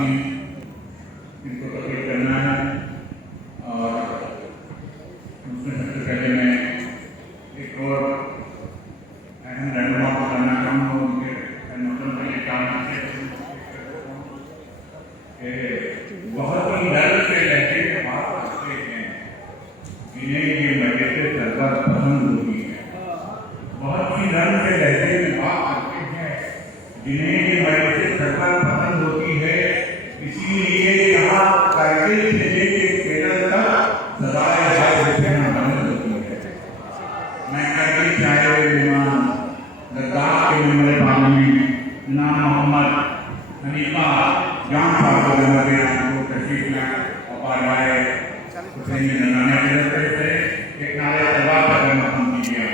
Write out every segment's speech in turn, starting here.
बाकी इनको तकलीफ करना है। और उसमें सबसे पहले मैं एक और अहम रहनुमा को करना चाहूँगा उनके अनुमोदन के लिए काम बहुत ही डर से लहजे के बात करते हैं जिन्हें ये मजलिस सरकार पसंद होती है। बहुत ही डर से लहजे में बात करते हैं जिन्हें ये मजलिस सरकार पसंद होती है। इसीलिए यहाँ कायदे से लेके केरल तक सदाए हाय रहना बंद होती है। मैं करगिल से आए हुए मेहमान लद्दाख के मेंबर पार्लियामेंट जनाब मोहम्मद हनीफा जान साहब को नजर को तशरीफ में और आए हुसैन ननाने की तरफ से एक नारे तलवार का मकाम कीजिए।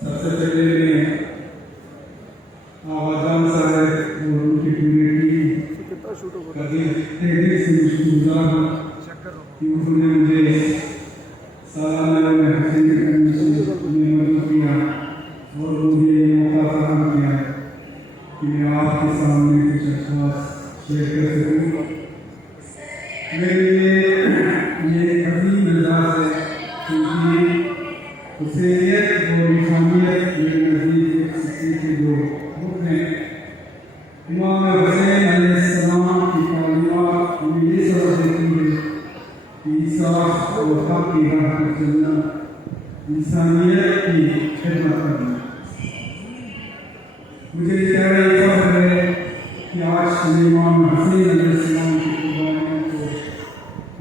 सबसे पहले मैं आवाजान साहब और उनकी पूरी टीम से शुक्रगुजार हूँ कि उन्होंने मुझे सालाना में हसीन कमीशन में मदद किया और मुझे ये मौका फराहम किया कि मैं आपके सामने कुछ अल्फाज शेयर कर सकूँ। मेरे लिए ये अजीम एजाज़ है क्योंकि हुसैनियत और इस्लामियत मेरे नज़दीक एक सिक्के के दो रुख हैं। इमाम हुसैन अलैहिस्सलाम की तालीमात हमें ये सबक देती है कि इंसाफ और हक़ की राह पर चलना, इंसानियत की खिदमत करना। मुझे ज़्यादा फख्र है कि आज इमाम हुसैन अलैहिस्सलाम की कुर्बानियों को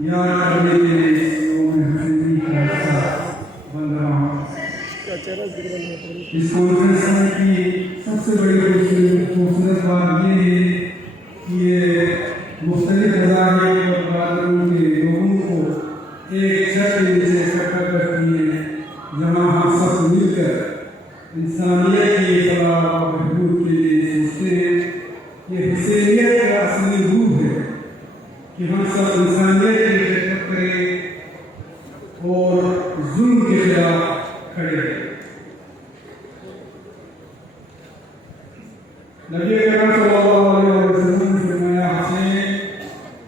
याद करने के लिए यौम हुसैनी का हिस्सा बन रहा हूँ। इस कॉन्फ्रेंस की सबसे बड़ी खूबसूरत बात ये है कि ये मुख्तलिफ मज़ाहिब और बरादरों के लोगों को एक छत के नीचे इकट्ठा करती है, जहाँ हम सब मिलकर इंसानियत की फलाह और बहबूद के लिए सोचते हैं। ये हुसैनियत का असली रूह है कि हम सब इंसानियत की खिदमत करें और जुल्म के खिलाफ खड़े हैं। नबी करीम सल्लल्लाहु अलैहि वसल्लम ने फरमाया, हुसैन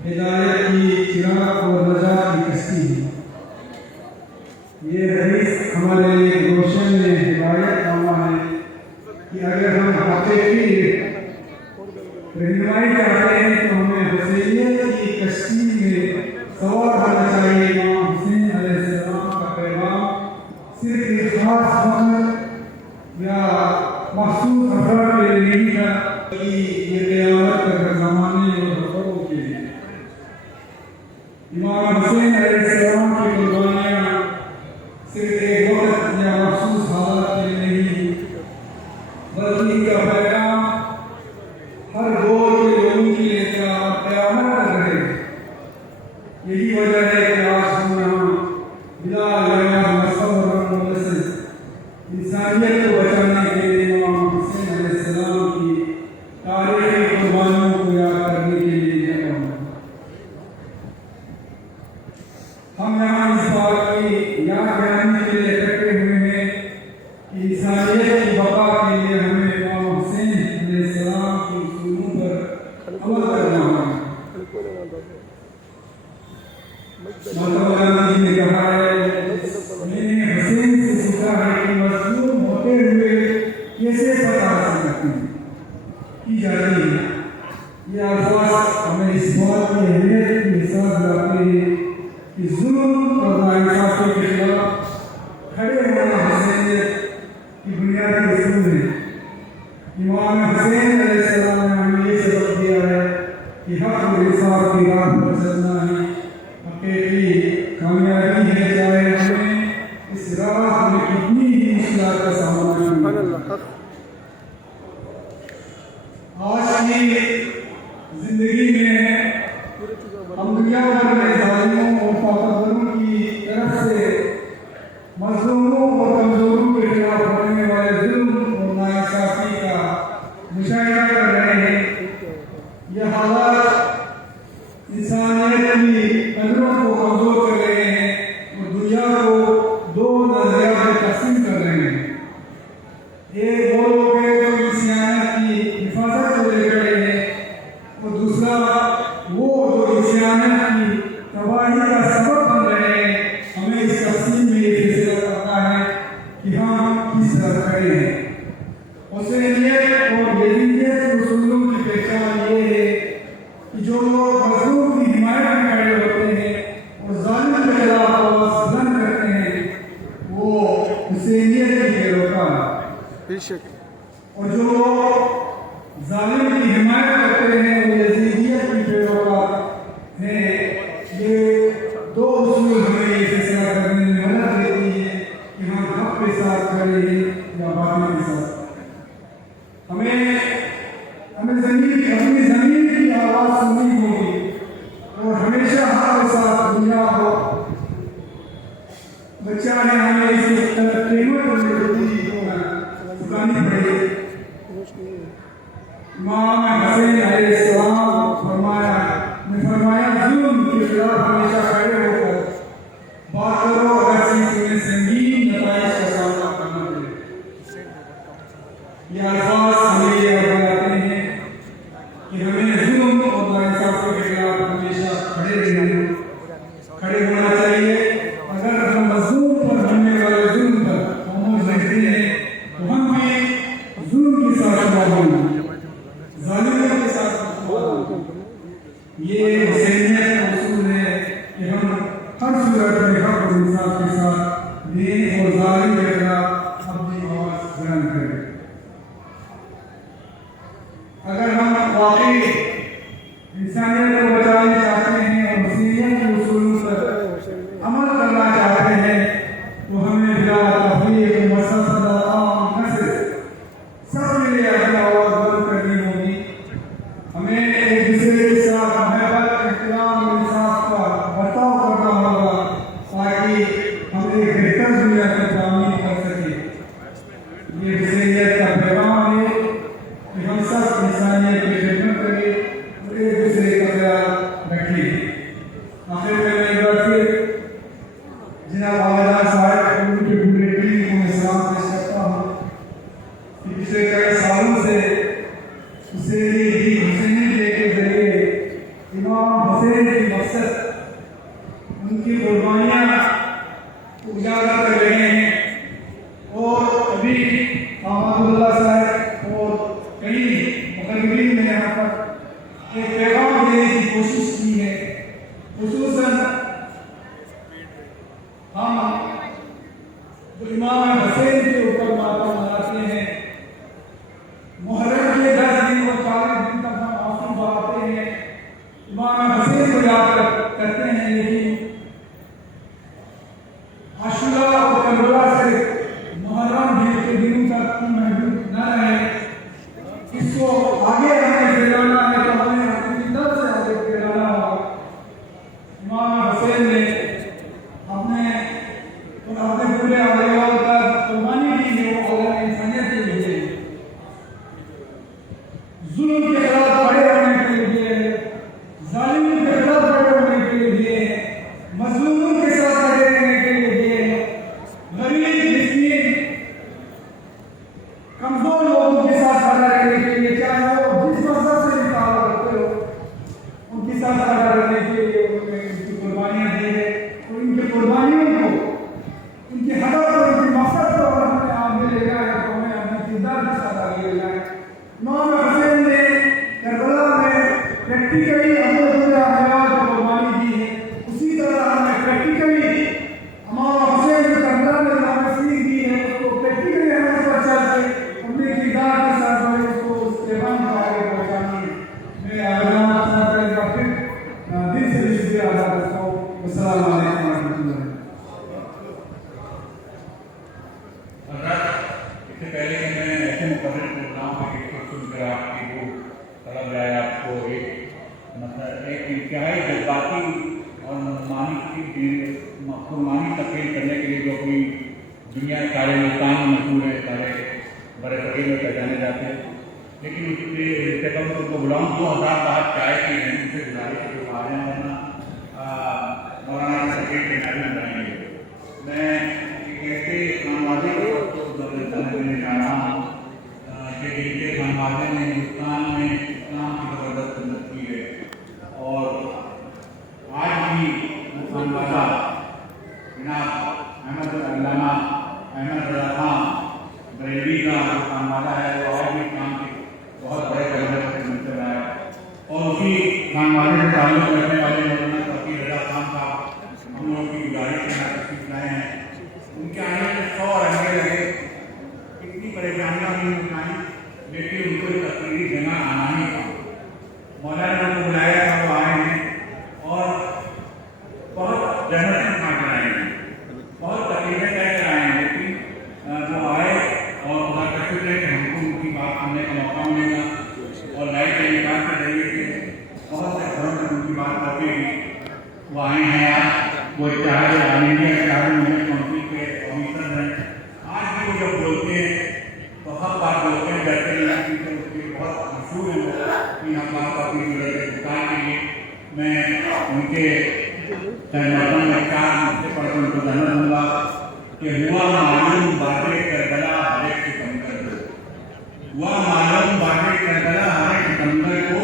हिदायत की चिराग और नजात की कश्ती है। ये हदीस हमारे लिए रोशन में हिदायत नामा है कि अगर हम हकीकी रहनुमाई चाहते हैं तो हमें हुसैनियत की कश्ती में सवार होना चाहिए। इमाम हुसैन अलैहिस्सलाम का पैगाम सिर्फ एक खास वक्त या मखसूस अफराद के लिए नहीं था, बल्कि ये क़यामत तक ज़माने और हक़ों के लिए। इमाम हुसैन अलैहिस्सलाम की कुर्बानियाँ सिर्फ एक वक्त या मखसूस हालात के लिए नहीं, बल्कि इनका पैगाम हर दौर के लोगों के लिए क़यामत तक रहे। यही वजह है कि आज हम यहाँ बिला इंसानियत को बचाने के लिए इमाम हुसैन अलैहिस्सलाम की तारीख़ी कुर्बानियों को याद करने के लिए जमा हुए। हम यहाँ इस बात की याद दिलाने के लिए इकट्ठे हुए हैं कि इंसानियत की बका के लिए हमें इमाम हुसैन अलैहिस्सलाम के उसूलों पर अमल करना होगा। मौलाना जी ने कहा है, मैंने हुसैन से सीखा है कि मजलूम होते हुए कैसे फतह हासिल की जाती है। ये अल्फाज हमें इस बात की अहमियत की एहसास दिलाते हैं कि जुल्म और नाइंसाफी के खिलाफ खड़े होना हुसैनियत की बुनियादी उसूल है। इमाम हुसैन अलैहिस्सलाम ने हमें ये सबक दिया है कि हक़ और साथ की राह पर चलना ही अकेली कामयाबी है। चाहे हमें इस राह में कितनी ही मुश्किल का सामना करना। आज की जिंदगी में हम दुनिया भर में जालिमों और ताकतवरों की तरफ से मजलूमों और कमजोरों के खिलाफ होने वाले जुल्म और नाइंसाफी का मुशाहिदा कर रहे हैं। यह हालात इंसानियत की कदरों को कमजोर कर रहे हैं और दुनिया को दो नजरिया में तकसीम कर रहे हैं। एक वो लोग हैं जो इंसानियत की हिफाजत को ले खड़े हैं और दूसरा वो जो इंसानियत की तबाही का सबब बन रहे हैं। हमें इस तकसीम में ये फैसला करना है कि हम किस तरफ खड़े हैं। हुसैनियत और यजीदियत के उसूलों की पहचान ये है कि जो लोग मजलूम की हिमायत में खड़े होते हैं और जालिम के खिलाफ आवाज बुलंद करते हैं वो हुसैनियत की पैरोकार और जो लोग जालिम की हिमायत करते हैं वो यजीदियत की पैरोकार हैं। ये दो उसूल हमें ये फैसला करने में मदद देती है कि हम हक के साथ खड़े हैं या बातिल के साथ। हमें अपनी ज़मीन की आवाज़ सुननी होगी और हमेशा हक के साथ दुनिया को बचाने हमें इसी कीमत चुकानी पड़ेगी। इमाम हुसैन अलैहिस्सलाम फरमाया जुल्म के खिलाफ हमेशा खड़े होकर बात करो अगर तुम्हें संगीन नताइज का सामना करना पड़े। ये अल्फाज हमें ये बताते हैं कि हमें जुल्म और नाइंसाफी के खिलाफ हमेशा खड़े होना चाहिए। अगर हम मजलूम पर होने वाले जुल्म पर खामोश रहते हैं तो हम भी जुल्म के साथ शुमार होंगे, जालिमों के साथ शुमार होंगे। ये हुसैनियत का उसूल है कि हम हर सूरत में हक और इंसाफ के साथ दीन और जालिम के खिलाफ अपनी आवाज बुलंद करें। अगर हम वाकई इंसानियत को बचाना चाहते हैं और हुसैनियत के उसूलों पर अमल करना चाहते हैं तो हमें बिला तफरीक मसलसल नस्ल सबके लिए अपनी आवाज बुलंद करनी होगी। हमें एक दूसरे के साथ महबत एहतराम और इंसाफ का बर्ताव करना होगा ताकि हम एक बेहतर दुनिया की तामीर कर सकें। ये हुसैनियत का पैगाम है कि हम सब इंसानियत की खिदमत करें और एक दूसरे का ख्याल रखें। आखिर में मैं एक बार फिर जनाब आवाज़ साहब और उनकी पूरी टीम को मैं सलाम पेश करता हूँ कि पिछले कई सालों से हुसैनी डे के जरिए इमाम हुसैन की मकसद उनकी कुर्बानियाँ उजागर कर रहे हैं और अभी अहमदुल्लाह साहब और कई मुकर्रमीन ने यहाँ पर एक पैगाम देने की कोशिश की है। खुसूसन हम जो इमाम हुसैन के ऊपर मातम मनाते हैं, मुहर्रम के 10 दिन और 40 दिन तक हम आंसू बहाते हैं, इमाम हुसैन को याद करते हैं। लेकिन आशुरा और करबला से मुहर्रम के दिनों तक महदूद न रहे, इसको आगे हमें फैलाना है तो हमें अपनी तरफ से आगे फैलाना होगा। इमाम हुसैन ने अपने पूरे अवयव का कुर्बानी दी है, वो औलाद इंसानियत के लिए जुल्म के खिलाफ खड़े होने के लिए, जालिम के खिलाफ खड़े होने के लिए, मजलूमों के साथ खड़े रहने के लिए, गरीब मिस्कीन कमजोर लोगों के साथ खड़ा रहने के लिए, चाहे वो जिस मजहब से भी ताल्लुक रखते हो उनके साथ खड़ा रहने के लिए उनकी कुर्बानियाँ दी है। और उनकी कुर्बानियों को, उनके हदफ और उनके मकसद को अगर हमने आगे ले गया है तो हमें अपने किरदार के साथ आगे ले जाए। इमाम हुसैन ने करबला में प्रैक्टिकली अपने पूरे हयात को कुर्बानी दी है, उसी तरह हमें प्रैक्टिकली इमाम हुसैन को करबला में हमें सीख दी है, उसको प्रैक्टिकली हमें उस पर चल के अपने किरदार के साथ हमें उसको उस पैगाम को आगे पहुँचानी है। मैं आवाज़ ایک انتہائی جذباتی اور مفہومانی تقریر کرنے کے لیے جو اپنی دنیا سارے ہندوستان میں مشہور ہے، سارے بڑے صغیر میں پہچانے جاتے ہیں، لیکن اس سے کم کو بلاؤں 2000 بعد چائے کی ہیں، ان سے گزارش کے بارے میں مولانا تقریر کے نظر بنائیں گے۔ میں ایک ایسے خانوادے کو میں جانا ہوں کہ جن کے خانوادے نے ہندوستان میں اسلام کی زبردست خدمت کی ہے، اور آج بھی وہ خانوادہ جناب احمد علامہ احمد رضا خان بریلوی کا جو خانوادہ ہے وہ آج بھی اسلام کے بہت بڑے درجے پر خدمت کر رہا ہے، اور اسی خانوادے سے تعلق رکھنے والے مولانا توقیر رضا خان صاحب ہم لوگوں کی گزارش کے ساتھ تشریف لائے ہیں۔ ان کے آنے سے 100 رنگے لگے، اتنی پریشانیاں بھی اٹھائیں، لیکن ان کو تقریری جگہ آنا ہی تھا۔ مولانا نے ان کو بلایا تھا، وہ آئے ہیں اور بہت جنت سے کھا کر آئے ہیں، بہت تقریریں طے کر آئے ہیں، لیکن وہ آئے اور خدا کا شکر ہے کہ ہم کو ان کی بات سننے کا موقع ملے گا، اور لائٹ طریقات کے ذریعے سے بہت سے گھروں تک ان کی بات پہنچے گی۔ وہ آئے ہیں آج، وہ اتحاد عالمیہ اتحاد ملت کونسل کے آفیسر ہیں، آج بھی وہ جب بولتے ہیں تو حق بات بولتے ہیں، ڈرتے نہیں لگتی تو اس کے بہت مشہور ہیں وہ کہ ہم بات اپنی ضرورت کے کے لیے میں ان کے مقام میں 4 سے پڑھ کر ان کو جانا دوں گا کہ ہوا معلوم باتیں کربلا ہر ایک سکندر کو، ہوا معلوم باتیں کربلا ہر ایک سکندر کو،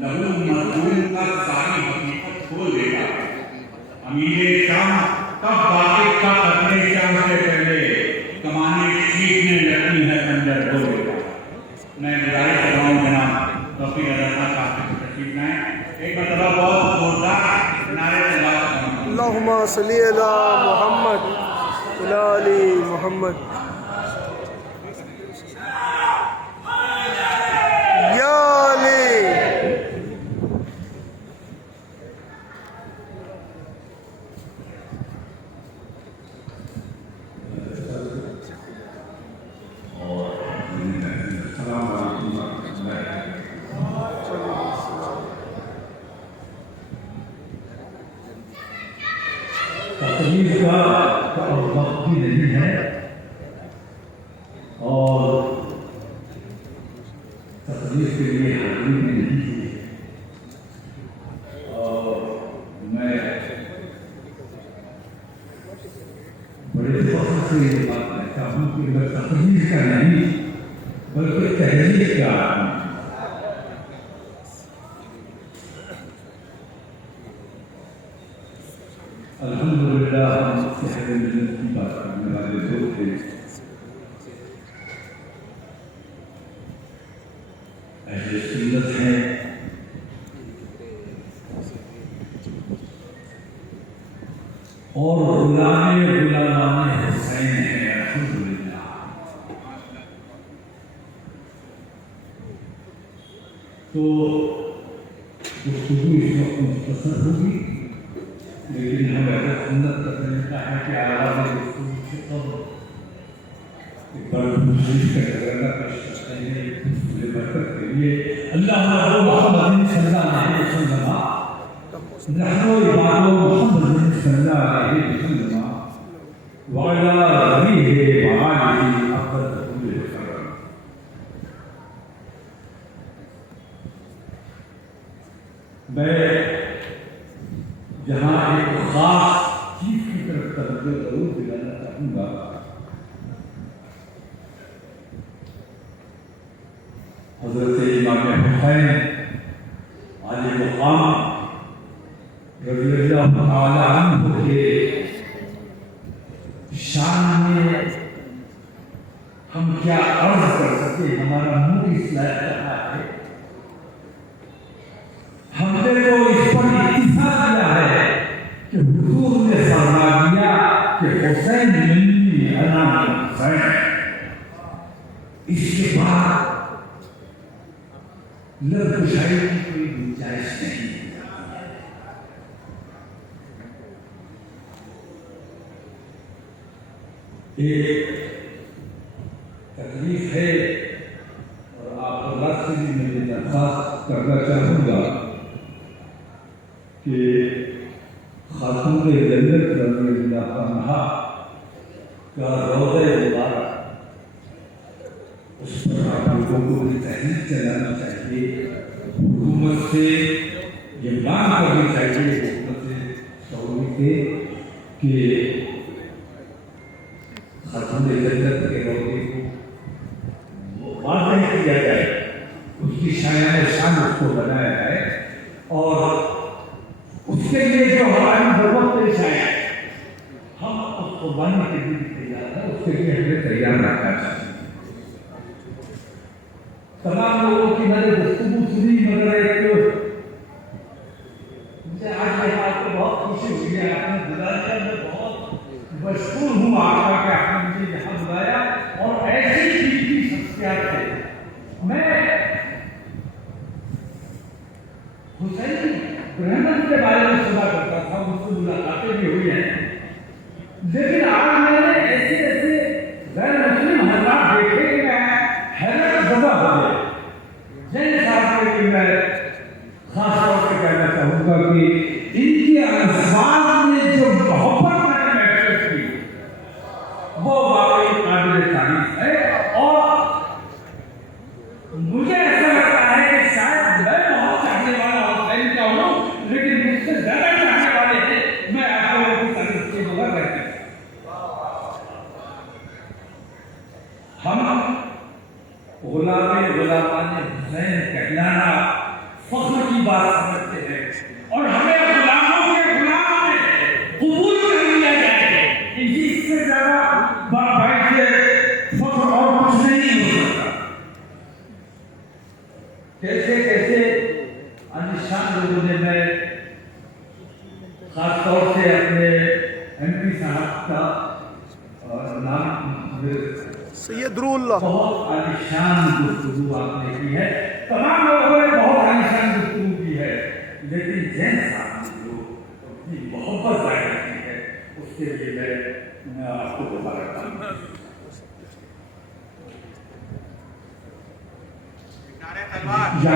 لہو مظلوم کا ساری حقیقت کھول دے گا، امیر شام کب باقی کا اپنے شام سے پہلے کمانے سیکھنے لگتی ہے خنجر کھول دے گا۔ میں گزارش کر رہا ہوں جناب توقیر رضا خان صاحب سے تشریف لائیں، ایک مرتبہ بہت زوردار نعرے سے بات کروں۔ اللہم صلی علی محمد وعلی آل محمد۔ یا علی تقریر کا وقت بھی نہیں ہے، اور تقریر کے لیے حاضری بھی نہیں تھی، اور میں بڑے فخر سے یہ بات کہتا ہوں کہ میں تقریر کا نہیں بلکہ تحریر کا آدمی ہوں۔ الحمدللہ ہم اہل ملت کی بات کرنے والے لوگ تھے، اہل سنت ہیں، اور غلامان حسین ہیں، الحمدللہ۔ تو گفتگو اس وقت مختصر ہوگی، لیکن ہم اہل سنت کا طریقہ ہے کہ آواز گفتگو سے قبل ایک بار تشریف کا نظرانہ پیش کرتے ہیں مجھے برکت کے لیے۔ اللہم محمد صلی اللہ علیہ وسلم نحن عباد محمد صلی اللہ علیہ وسلم وعلی آلہ وآلہ حق قدرہ۔ میں جہاں ایک خاص چیز کی طرف توجہ ضرور دلانا چاہوں گا، حضرت امام حسین علیہ مقام رضی اللہ تعالی عنہ کے شان میں ہم کیا عرض کر سکتے، ہمارا منہ اس لائق رہا ہے۔ ہم نے تو اس پر اتفاق کیا ہے کہ حضور نے فرما دیا کہ حسین منی انا من حسین، اس کے بعد لفظ کشائی کی کوئی گنجائش نہیں۔ ایک تکلیف ہے، اور آپ اللہ سے بھی میں درخواست کرنا چاہوں گا کہ خاتون جنت رضی اللہ عنہا کا روضہ مبارک اس پر آپ لوگوں کو بھی تحریک چلانا چاہیے، حکومت سے یہ مانگ کرنی چاہیے حکومت سعودی سے کہ خاتون جنت کے روضے کو واضح کیا جائے، اس کی شایان شان اس کو بنایا جائے، اور اس کے لیے جو ہماری ضرورت پیش آئے ہم اس کو بننے کے لیے تیار ہیں، اس کے لیے ہمیں تیار رکھنا چاہیے۔ تمام لوگوں کی میں نے گفتگو سنی، مگر ایک مجھے آج یہ بات کو بہت خوشی ہوئی ہے، آپ نے بلایا، میں بہت مشکور ہوں آپ کا کہ آپ نے مجھے یہاں بلایا، اور ایسی قیمتی شخصیات ہے۔ میں حسین رحمت کے بارے میں سنا کرتا تھا، مجھ سے ملاقاتیں بھی ہوئی ہیں، لیکن آج میں نے ایسے ایسے غیر مسلم حضرات دیکھے کہ میں حیرت زدہ ہو گیا۔ جن صاحب کے لیے میں خاص طور سے کہنا چاہوں گا کہ ان کے الفاظ میں جو محبت میں نے محسوس کی وہ واقعی قابل تعریف ہے، اور مجھے ایسا لگتا ہے کہ شاید میں بہت چاہنے والا حسین کا ہوں، لیکن مجھ سے زیادہ چاہنے والے ہیں، میں آپ لوگوں کی تعریف کے بغیر رہتا ہوں۔ ہم غلامان حسین کہلانا فخر کی بات سمجھتے ہیں، اور ہمیں غلاموں کے غلام میں قبول کر لیا جائے، اس سے زیادہ باعث فخر اور کچھ نہیں ہو سکتا۔ کیسے کیسے عالیشان لوگوں نے، میں خاص طور سے اپنے ایم پی صاحب کا نام سید روح اللہ، بہت عالیشان گفتگو آپ نے کی ہے، تمام لوگوں نے بہت عالیشان گفتگو کی ہے، لیکن جین صاحب نے جو اپنی محبت ظاہر کی ہے اس کے لیے میں آپ کو مبارکباد دیتا ہوں۔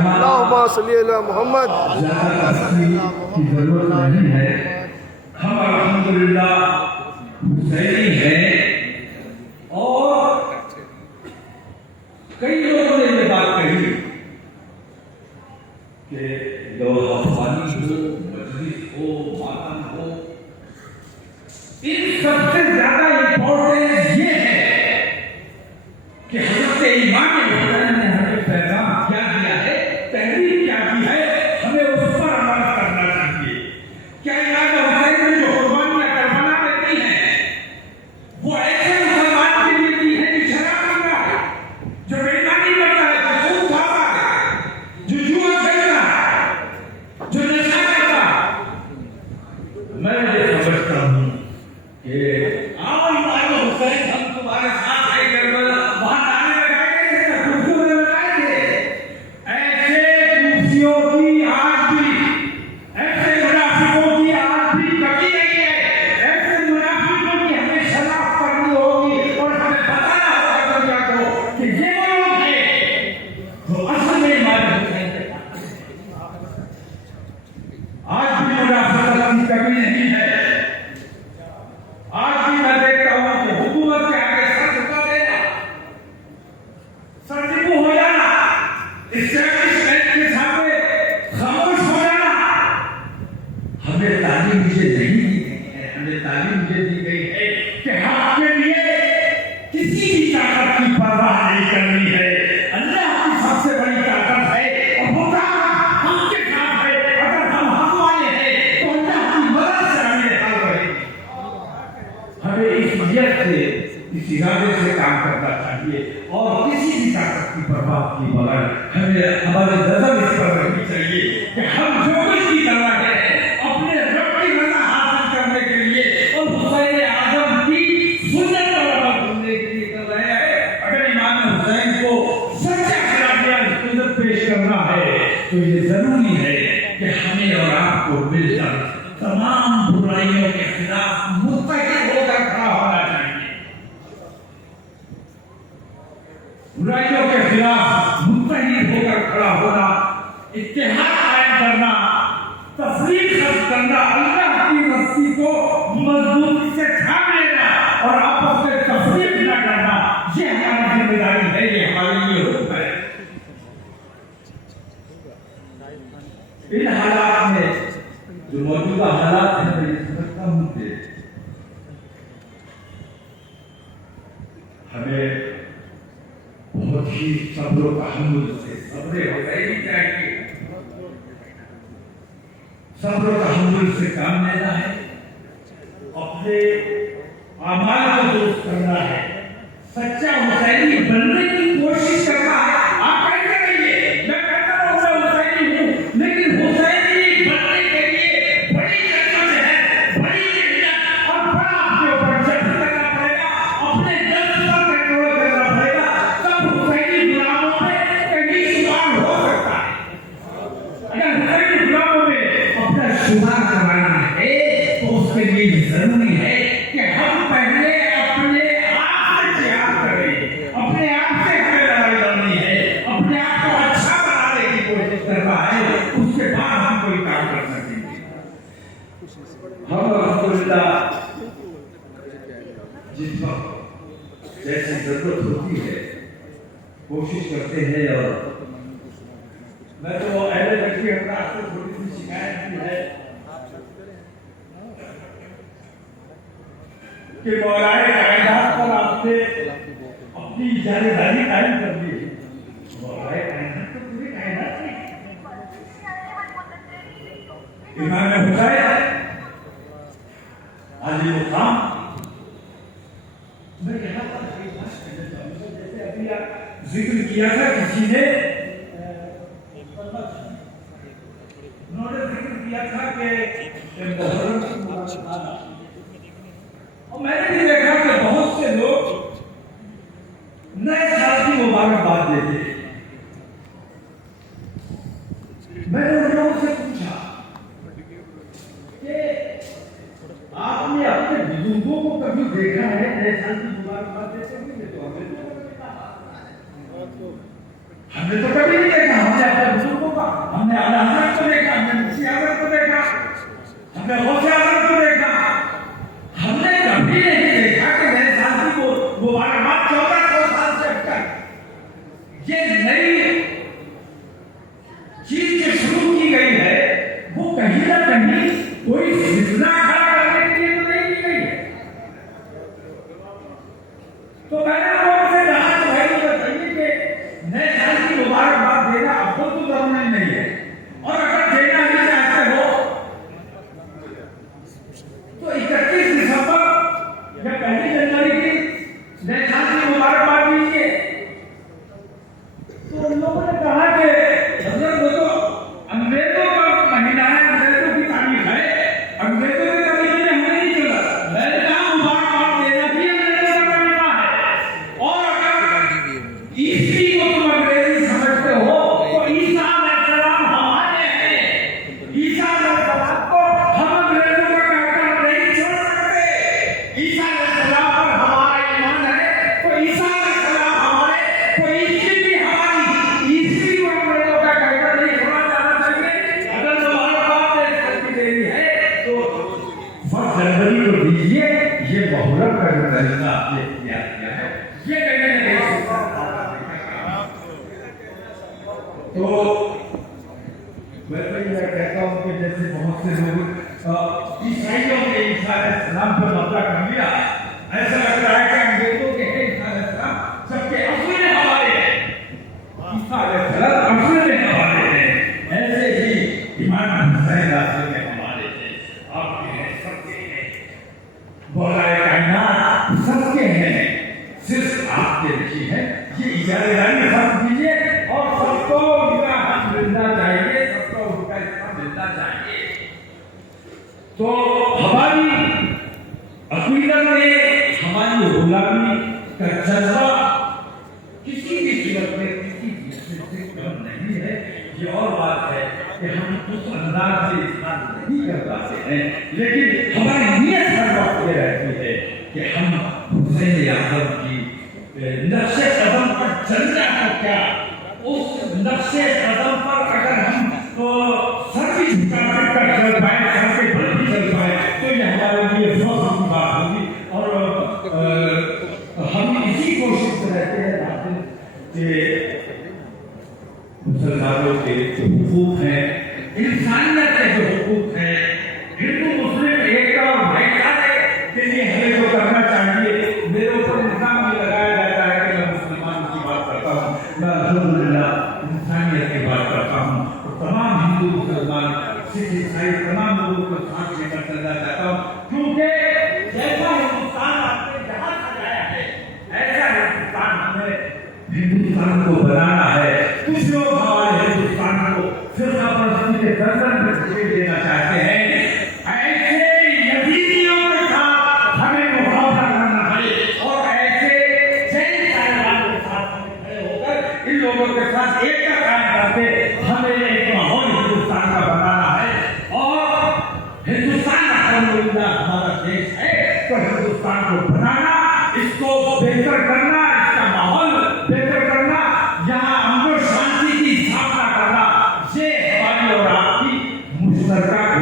اللہم صلی علی محمد۔ زیادہ تفصیل کی ضرورت نہیں ہے، ہم الحمدللہ حسینی ہیں، اور کئی لوگوں نے یہ بات کہی کہ لوح افغانی ہو، مجلس ہو، ماتم ہو، ان سب سے زیادہ امپورٹنس یہ ہے کہ حضرت امام حسین نے ہمیں پیغام کیا دیا ہے، تحریر کیا کی ہے، ہمیں اس پر عمل کرنا چاہیے۔ کیا امام حسین نے جو قربانیاں کربلا میں دی ہیں وہ ایسے مسلمان کے لیے دی ہے جو شراب پیتا ہے، جو بےایمانی کرتا ہے، جو سود کھاتا ہے، جو جوا کھیلتا ہے، جو نشہ کرتا ہے؟ میں یہ سمجھتا ہوں کہ آؤ امام حسین ہم تمہارے ساتھ ہے کربلا، وہاں نعرے لگائیں گے، کرسیوں لگائیں گے، ایسے کرسیوں کی آج بھی، ایسے منافقوں کی آج بھی کمی نہیں ہے، ایسے منافقوں کی ہمیں شناخت کرنی ہوگی، اور ہمیں بتانا ہوگا دنیا کو کہ یہ وہ لوگ ہیں جو اصل میں امام حسین کے ساتھ ہیں۔ آج بھی منافقت کی کمی نہیں ہے، آج بھی میں دیکھتا ہوں کہ حکومت کے آگے سر جھکا دینا، سر ٹکو ہو جانا، اسٹیبلشمنٹ کے سامنے خاموش ہو جانا۔ ہمیں تعلیم مجھے نہیں دی گئی ہے، ہمیں تعلیم مجھے دی گئی ہے کہ حق کے لیے کسی بھی طاقت کی پرواہ نہیں کرنی ہے، اللہ کی سب سے بڑی طاقت ہے، اور وہ طاقت ہم کے ساتھ ہے، اگر ہم حق والے ہیں تو اللہ کی مدد سے ہمیں حل رہے گی۔ ہمیں اس نیت سے، اس ارادے سے کام کرنا چاہیے، اور کسی بھی طاقت کی پرواہ کی بغیر ہمیں ہماری نظر اس پر رکھنی چاہیے کہ ہم جو کچھ بھی کر رہے ہیں اپنے رب کی رضا حاصل کرنے کے لیے اور حسین اعظم کی سنت پر عمل کرنے کے لیے کر رہے ہیں۔ اگر امام حسین کو سچا خراج سنت پیش کرنا ہے تو یہ ضروری ہے کہ ہمیں اور آپ کو مل کر تمام برائیوں کے خلاف متحد ہو کر کھڑا ہونا چاہیے، برائیوں کے خلاف متحد ہو کر کھڑا ہونا، اتحاد قائم کرنا، تفریق ختم करना, अल्लाह की रस्सी को मजबूती से थाम लेना और आपस में तफरीक न करना, ये हमारी जिम्मेदारी है, ये हमारे लिए हुक्म है। इन हालात में जो मौजूदा हालात हैं, मैं समझता हूँ कि हमें बहुत ही सब्र तहम्मुल से सब्र हुसैनी चाहिए, सब्र तहम्मुल से काम लेना है, अपने अमाल को दुरुस्त करना है, सच्चा हुसैनी बनने की कोशिश करना है। आप कैसे रहिए, मैं कहता हूँ मैं हुसैनी हूँ, लेकिन हुसैनी बनने के लिए बड़ी जद्दोजहद है, बड़ी मेहनत और बड़ा अपने ऊपर जब्र करना पड़ेगा, अपने नफ्स पर कंट्रोल करना पड़ेगा, तब हुसैनी गुलामों में कहीं शुमार हो सकता है। अगर हुसैनी गुलामों में अपना शुमार करवाना है तो उसके लिए जरूरी है कि हम पहले अपने आप से जिहाद करें, अपने आप से हमें लड़ाई लड़नी है, अपने आप को अच्छा बनाने की कोशिश करना है, उसके बाद हम कोई काम कर सकेंगे। हम अल्हम्दुलिल्लाह जिस वक्त जैसी जरूरत होती है कोशिश करते हैं, और मैं तो अहले बैत की अफराद से थोड़ी सी शिकायत भी है कि मौलाए कायनात पर आपने अपनी इजाज़तदारी कायम कर दी है। मौलाए कायनात तो पूरी कायनात नहीं, इमाम हुसैन आली मुकाम। मैं यहाँ पर एक बात कहना चाहूँगा, जैसे अभी आप जिक्र किया था किसी ने, उन्होंने जिक्र किया था कि मुहर्रम की मुबारकबाद, और मैंने भी देखा कि बहुत से लोग नए साल की मुबारकबाद देते हैं। मैंने उन लोगों से पूछा कि आपने अपने बुजुर्गों को कभी देखा है नए साल की मुबारकबाद देते हुए? तो हमने तो कभी नहीं देखा। हमने अपने बुजुर्गों का, हमने आला हज़रत को देखा, हमने मुफ्ती आज़म को देखा, हमने गौसे आज़म को देखा, हमने कभी नहीं देखा कि नए साल की मुबारकबाद 1400 साल से अब तक ये नई चीज जो शुरू की गई है वो कहीं ना कहीं कोई फितना खड़ा करने के लिए तो नहीं की गई है। तो मैंने लोगों से कहा कि भाई बताइए कि नए साल की मुबारकबाद देना आपको तो जरूरी नहीं है, और अगर देना ही चाहते हो तो 31 दिसंबर या 1 जनवरी की नए साल की मुबारकबाद दीजिए। तो उन लोगों ने कहा कि हज़रत वो तो अंग्रेजों का महीना है, अंग्रेजों की तारीख है, अंग्रेजों की तारीख में हमें नहीं चला। मैंने कहा मुबारकबाद देना भी अंग्रेजों का महीना है, और अगर ईस्वी को तुम अंग्रेजी समझते हो तो ईसा अलैहिस्सलाम हमारे हैं। ईसा अलैहिस्सलाम को हम अंग्रेजों का कहकर नहीं छोड़ सकते। ईसा अलैहिस्सलाम पर हमारा ईमान है तो ईसा अलैहिस्सलाम हमारे, तो ईस्वी भी हमारी, ईस्वी को अंग्रेजों का कहकर नहीं छोड़ा जाना चाहिए। अगर मुबारकबाद देनी है तो 1 जनवरी को दीजिए। ये बहुरब का जो तरीका आपने किया है ये कहीं ना कहीं तो मैं तो ये कहता हूँ कि जैसे बहुत से लोग ईसाइयों ने ईसा अलैहिस्सलाम पर कब्जा कर लिया, ऐसा लगता है कि अंग्रेजों के हैं ईसा अलैहिस्सलाम सबके अपने हवाले हैं, ईसा अलैहिस्सलाम अपने हवाले हैं। ऐसे ही इमाम हुसैन रास्ते में हमारे थे, आपके हैं, सबके हैं, मौलाए कायनात सबके हैं, सिर्फ आपके नहीं है। ये इजाज़तदारी सब दीजिए और सबको उनका हक मिलना चाहिए, सबको उनका हिस्सा मिलना चाहिए। तो हमारी अक़ीदत में हमारी गुलामी का जज्बा किसी भी सूरत में किसी दूसरे से कम नहीं है। ये और बात है कि हम उस अंदाज से इस्तेमाल नहीं कर पाते हैं, लेकिन हमारी नीयत हर वक्त ये रहती है कि हम हुसैन आज़म की नक्शे कदम पर चलना तो क्या, उस नक्शे कदम पर अगर हम तो सर भी झुका कर चल पाए, सर पे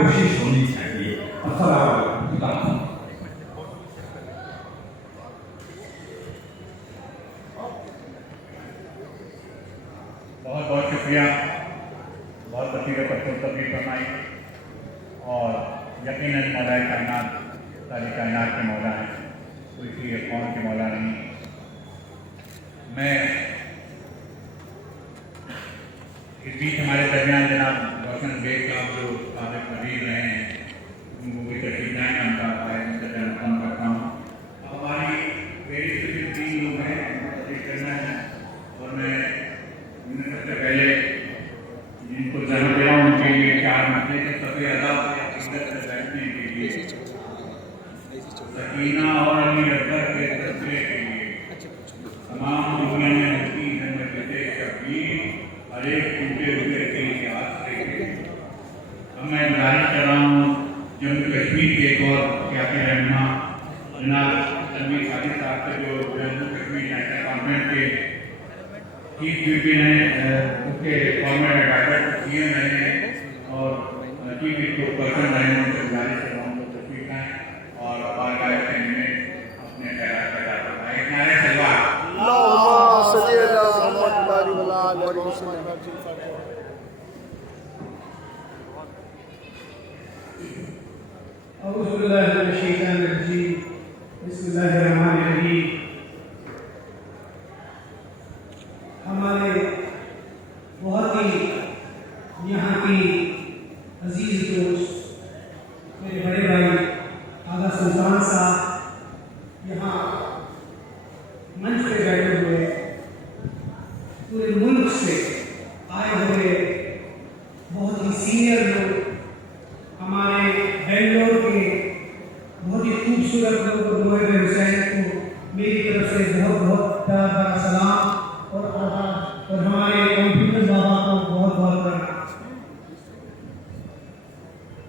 कोशिश होनी चाहिए। अस्सलाम। बहुत बहुत शुक्रिया, बहुत बसीरत पर तकलीफ फरमाई और यकीनन मौला कायनात सारी कायनात के मौला हैं, कोई किसी कौन के मौला नहीं। मैं इस बीच हमारे दरमियान जनाब रोशन बेग साहब जो साबिक वजीर रहे हैं उनको भी तशरीफ लाएँ, उनका कम करता हूँ। अब हमारी मेरी सिर्फ 3 लोग हैं तशरीफ करना है और मैं सबसे पहले जिनको जन्म दे रहा हूँ उनके लिए 4 मसले के सबसे अदब इज्जत से बैठने के लिए, सकीना और अली अकबर के तस्वीर के लिए तमाम दुनिया में होती है मस्जिद शबीर हर एक टूटे हुए के आसरे के। अब मैं गुजारिश कर रहा हूँ जम्मू कश्मीर के एक और क्या रहनुमा जनाब तनवीर सादिक साहब से जो जम्मू कश्मीर नेशनल कॉन्फ्रेंस के चीफ व्हिप हैं, उसके फॉर्मर एडवाइजर सीएम रहे हैं और चीफ व्हिप पर्सन रहे हैं, उनसे गुजारिश कर रहा हूँ तस्वीर लाएँ और बारगाह में अपने खैरात का इजाज़त पाएं। नारे तलवार अल्लाहुम्मा सल्ली अला मुहम्मद व अला आलि वसल्लम। औज़ु बिल्लाहि मिनश शैतानिर रजीम। बिस्मिल्लाहिर रहमानिर रहीम। हमारे बहुत ही यहाँ की अजीज दोस्त मेरे बड़े भाई आगा सुल्तान साहब यहाँ मंच पे बैठे हुए, पूरे मुल्क से आए हुए बहुत ही सीनियर लोग, हमारे बेंगलोर के बहुत ही खूबसूरत लोग मोहब्बत हुसैन को मेरी तरफ से बहुत बहुत प्यार भरा सलाम और आदाब, और हमारे कंप्यूटर बाबा को बहुत बहुत प्रणाम।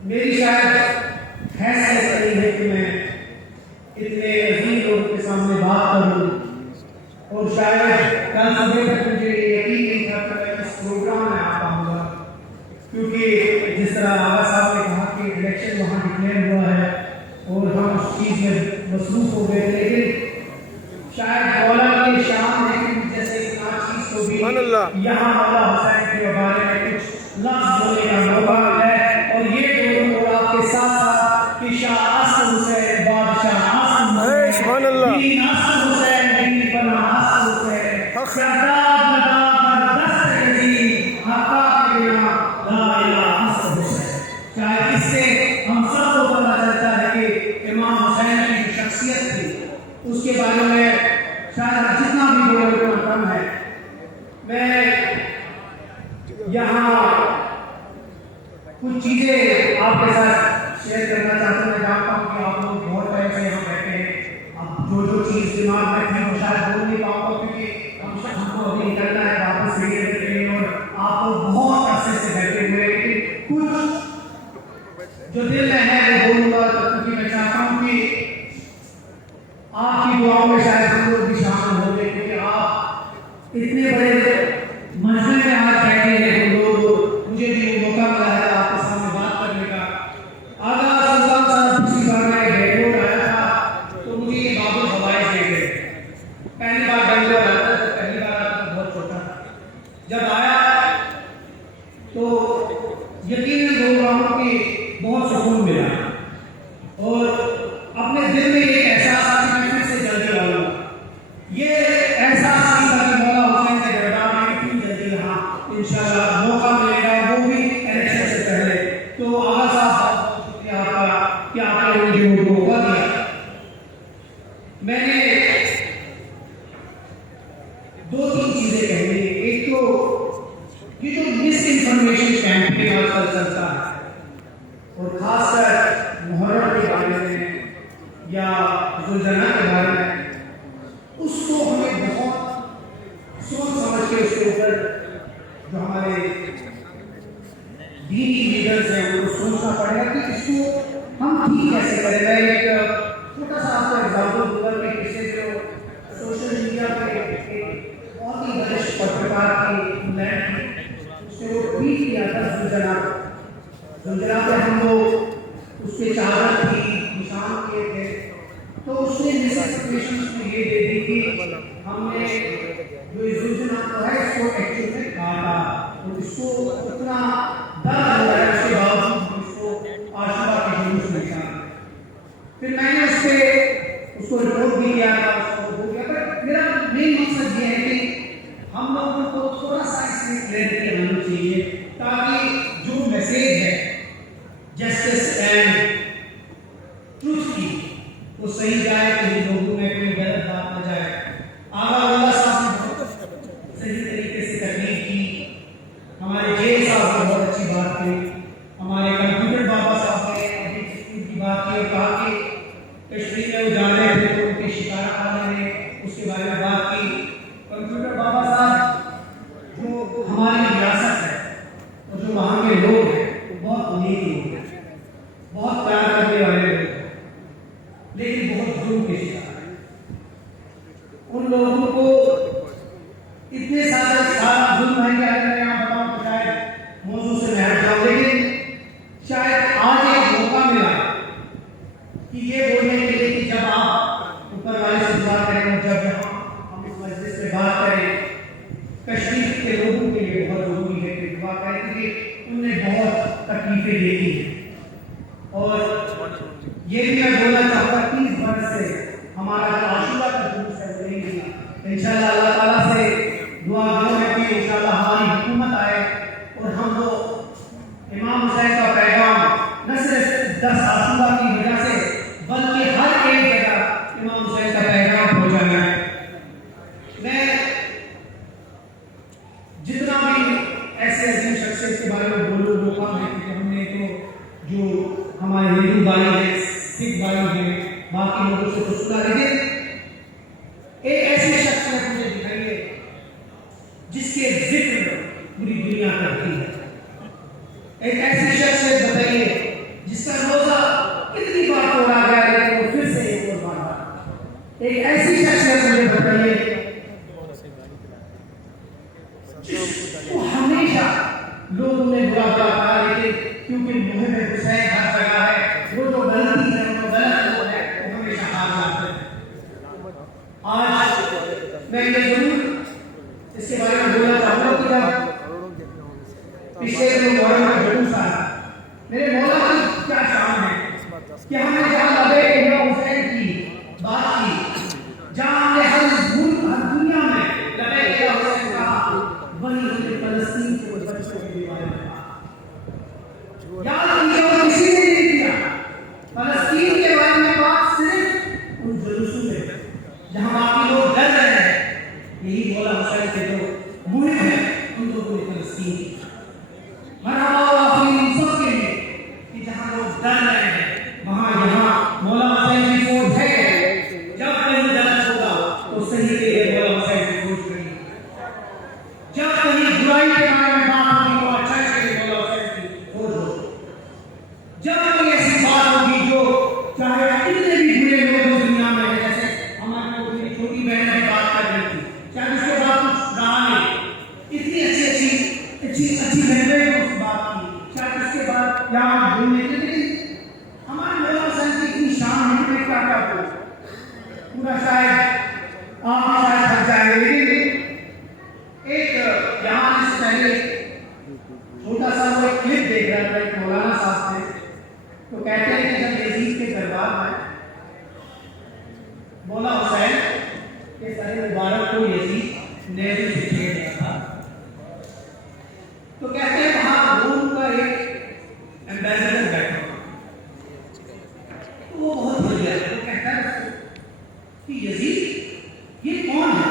मेरी शायद हैसियत नहीं है कि मैं इतने अजीम लोगों के सामने बात करूं, और शायद कल सुबह तक मुझे यकीन नहीं था कि मैं इस प्रोग्राम में आ पाऊंगा, क्योंकि जिस तरह आगा साहब ने कहा कि इलेक्शन वहाँ डिक्लेयर हुआ है और हम उस चीज़ में मसरूफ हो गए, लेकिन शायद मौला की शान है कि जैसे इतना चीज़ को भी यहाँ मौला हुसैन के बारे में कुछ लफ्ज़ बोलने का मौका मिला है। और ये दोनों और आपके साथ साथ कि शाह आसिम हुसैन, बादशाह आसिम हुसैन, बीन आसिम हुसैन, बीन बना आसिम हुसैन, सरदार नदाब दस्त अजीम, हक़ा के बिना ला इलाहा आसिम हुसैन। शायद इससे हम सबको पता चलता है कि इमाम हुसैन की जो शख्सियत थी उसके बारे में शायद जितना भी बोले उतना कम है। मैं यहाँ कुछ चीज़ें आपके साथ शेयर करना चाहता हूँ। मैं जानता हूँ कि आप लोग बहुत टाइम से यहाँ बैठे हैं, अब जो चीज़ दिमाग में थी वो शायद बोल नहीं पाऊँगा, क्योंकि हमको अभी निकलना है वापस सीढ़ी के लिए, और आप लोग बहुत अरसे से बैठे हुए हैं, लेकिन कुछ जो दिल में है वो बोलूँगा, क्योंकि मैं चाहता हूँ कि आपकी दुआओं में शायद हम लोग भी शामिल हो गए, क्योंकि आप इतने बड़े मजमे में आज बैठे हैं लोग, मुझे भी वो मौका मिला है आपके सामने बात करने का। आगा सुल्तान साहब पिछली बार मैं बेंगलोर आया था तो मुझे ये बाबू हवाई दे गए। पहली बार बेंगलोर आया था, तो पहली बार आया था बहुत छोटा, जब आया तो यकीनन बोल रहा हूँ कि बहुत सुकून मिला, और अपने दिल में एक एहसास था कि मैं फिर से जल्दी आऊँगा। ये एहसास नहीं था कि मौला हुसैन के दरबार में इतनी जल्दी यहाँ इंशाअल्लाह मौका मिलेगा, वो भी इलेक्शन से पहले। तो आगा साहब बहुत शुक्रिया आपका कि आपने मुझे वो मौका दिया। मैंने 2-3 चीज़ें कहनी है। एक तो ये जो मिस इन्फॉर्मेशन कैंपेन आजकल चलता है, और खासकर मुहर्रम के बारे में या जुलजना के बारे में, उसको हमें बहुत सोच समझ के उसके ऊपर जो हमारे दीनी लीडर्स हैं उनको सोचना पड़ेगा कि इसको हम ठीक कैसे करें। मैं एक छोटा सा आपको एग्जाम्पल दूंगा कि किसी जो सोशल मीडिया पे एक बहुत ही वरिष्ठ पत्रकार की इंग्लैंड की, उसने वो ट्वीट किया था जुलजना, زلزلہ پہ ہم لوگ اس کے چادر کی نشان کیے تھے، تو اس نے مسٹیفکیشن میں یہ دے دی کہ ہم نے جو زلزلہ تو ہے اس کو ایکچوئل میں کاٹا، اور اس کو اتنا درد ہوا ہے اس کے باوجود ہم اس کو عاشورہ کے جلوس میں شامل۔ پھر میں نے اس کو رپورٹ بھی کیا تھا، اس کو ہو گیا، پر میرا مین مقصد یہ ہے کہ ہم لوگوں کو تھوڑا سا اس میں کلیئرٹی آنی چاہیے تاکہ جو میسیج ہے جسٹس اینڈ ٹروتھ کی وہ صحیح جائے، کہ لوگوں میں کوئی غلط بات نہ جائے۔ آغا اللہ صاحب نے بہت صحیح طریقے سے تقریر کی، ہمارے جیل صاحب نے بہت اچھی بات کی، ہمارے کمپیوٹر بابا صاحب نے ابھی کی بات کی اور کہا کہ کشمیر میں وہ جا رہے تھے تو ان کے شکار خانے نے اس کے بارے میں بات کی۔ کمپیوٹر بابا صاحب جو ہماری ریاست ہے اور جو وہاں کے لوگ ہیں وہ بہت نیک لوگ ہیں، بہت پیار کرنے والے لوگ ہیں، لیکن بہت ظلم کے شکار ہیں۔ ان لوگوں کو اتنے سارا ظلم ہے کہ اگر میں یہاں بتاؤں تو شاید موضوع سے میں ہٹ جاؤں، لیکن شاید آج ایک موقع ملا کہ یہ بولنے کے لیے کہ جب آپ اوپر والے سے دعا کریں اور جب یہاں ہم اس مجلس میں بات کریں، کشمیر کے لوگوں کے لیے بہت ضروری ہے کہ دعا کریں، کیونکہ انہوں نے بہت تکلیفیں دیکھی ہیں۔ اور یہ بھی میں بولنا چاہوں گا 30 برس سے ہمارا جو عاشورہ کا جلوس ہے وہ نہیں ملا۔ انشاءاللہ اللہ تعالیٰ سے دعا ہے کہ انشاءاللہ ہماری حکومت آئے اور ہم وہ امام حسین کا پیغام نہ صرف 10 عاشورہ کی وجہ سے بلکہ ہر ایک جگہ امام حسین کا پیغام پہنچانا ہے۔ میں جتنا بھی ایسے عظیم شخصیت کے بارے میں بولوں وہ کم ہے، کیونکہ ہم نے تو جو ہمارے ہندو بھائی ہیں، سکھ بھائی ہیں، باقی لوگوں سے تو سنا، لیکن ایک ایسی شخصیت مجھے دکھائی ہے جس کے ذکر پوری دنیا کرتی ہے۔ ایک ایسی شخصیت بتائیے جس کا روزہ کتنی بار توڑا گیا لیکن وہ پھر سے ایک اور بار آتا۔ ایک ایسی شخصیت مجھے بتائیے جس کو ہمیشہ لوگوں نے برا بھلا کہا، لیکن کیونکہ محب حسین ہر جگہ ہے، وہ جو غلطی ہے وہ غلط لوگ ہے وہ ہمیشہ ہار جاتے ہیں۔ آج میں یہ ضرور اس کے بارے میں بولنا چاہوں گا کہ پچھلے دنوں محرم کا جلوس آیا، میرے مولا کی کیا شان ہے کہ ہم نے جہاں لبے امام حسین کی بات کی، جہاں ہم نے ہر دنیا میں لبے امام حسین کہا، وہیں ہم نے فلسطین کو بچوں کے بارے میں کہا۔ یاد کیجیے وہ کسی نے نہیں کیا، فلسطین کے بارے میں بات صرف ان جلوسوں میں جہاں باقی لوگ ڈر رہے ہیں، یہی مولا حسین کے جو محب ہیں ان لوگوں نے فلسطین کی۔ مرحبا آفرین ان سب کے لیے کہ جہاں لوگ ڈر رہے ہیں وہاں یہاں مولا حسین کی فوج ہے۔ جب کہیں درد ہوگا تو صحیح کے لیے مولا حسین کی فوج کھڑی ہے، جب کہیں برائی کے بارے میں بات ہوگی تو اچھائی کے لیے مولا حسین کی فوج ہوگی، جب کوئی ایسی بات ہوگی جو چاہے کتنے بھی برے لوگ اس دنیا میں ہیں، جیسے ہماری کوئی چھوٹی بہن نے بات کر رہی تھی، شاید اس کے بعد کچھ رہا نہیں، اتنی اچھی بہنیں نے اس بات کی، شاید اس کے بعد یہاں بھولنے کے لیے ہمارے مولا حسین کی اتنی شان ہے کہ میں کیا کروں، پورا شاید آپ شاید تھک جائیں گے، لیکن ایک یہاں سے پہلے چھوٹا سا وہ ایک کلپ دیکھ رہا تھا ایک مولانا صاحب سے، تو کہتے ہیں کہ جب یزید کے دربار میں مولا حسین کے سر مبارک کو یزید نیزے سے چھیڑ دیا تھا، تو کہتے ہیں وہاں روم کا ایک ایمبیسڈر بیٹھا تو وہ بہت بڑھیا ہے، وہ کہتا ہے کہ یزید یہ کون ہے،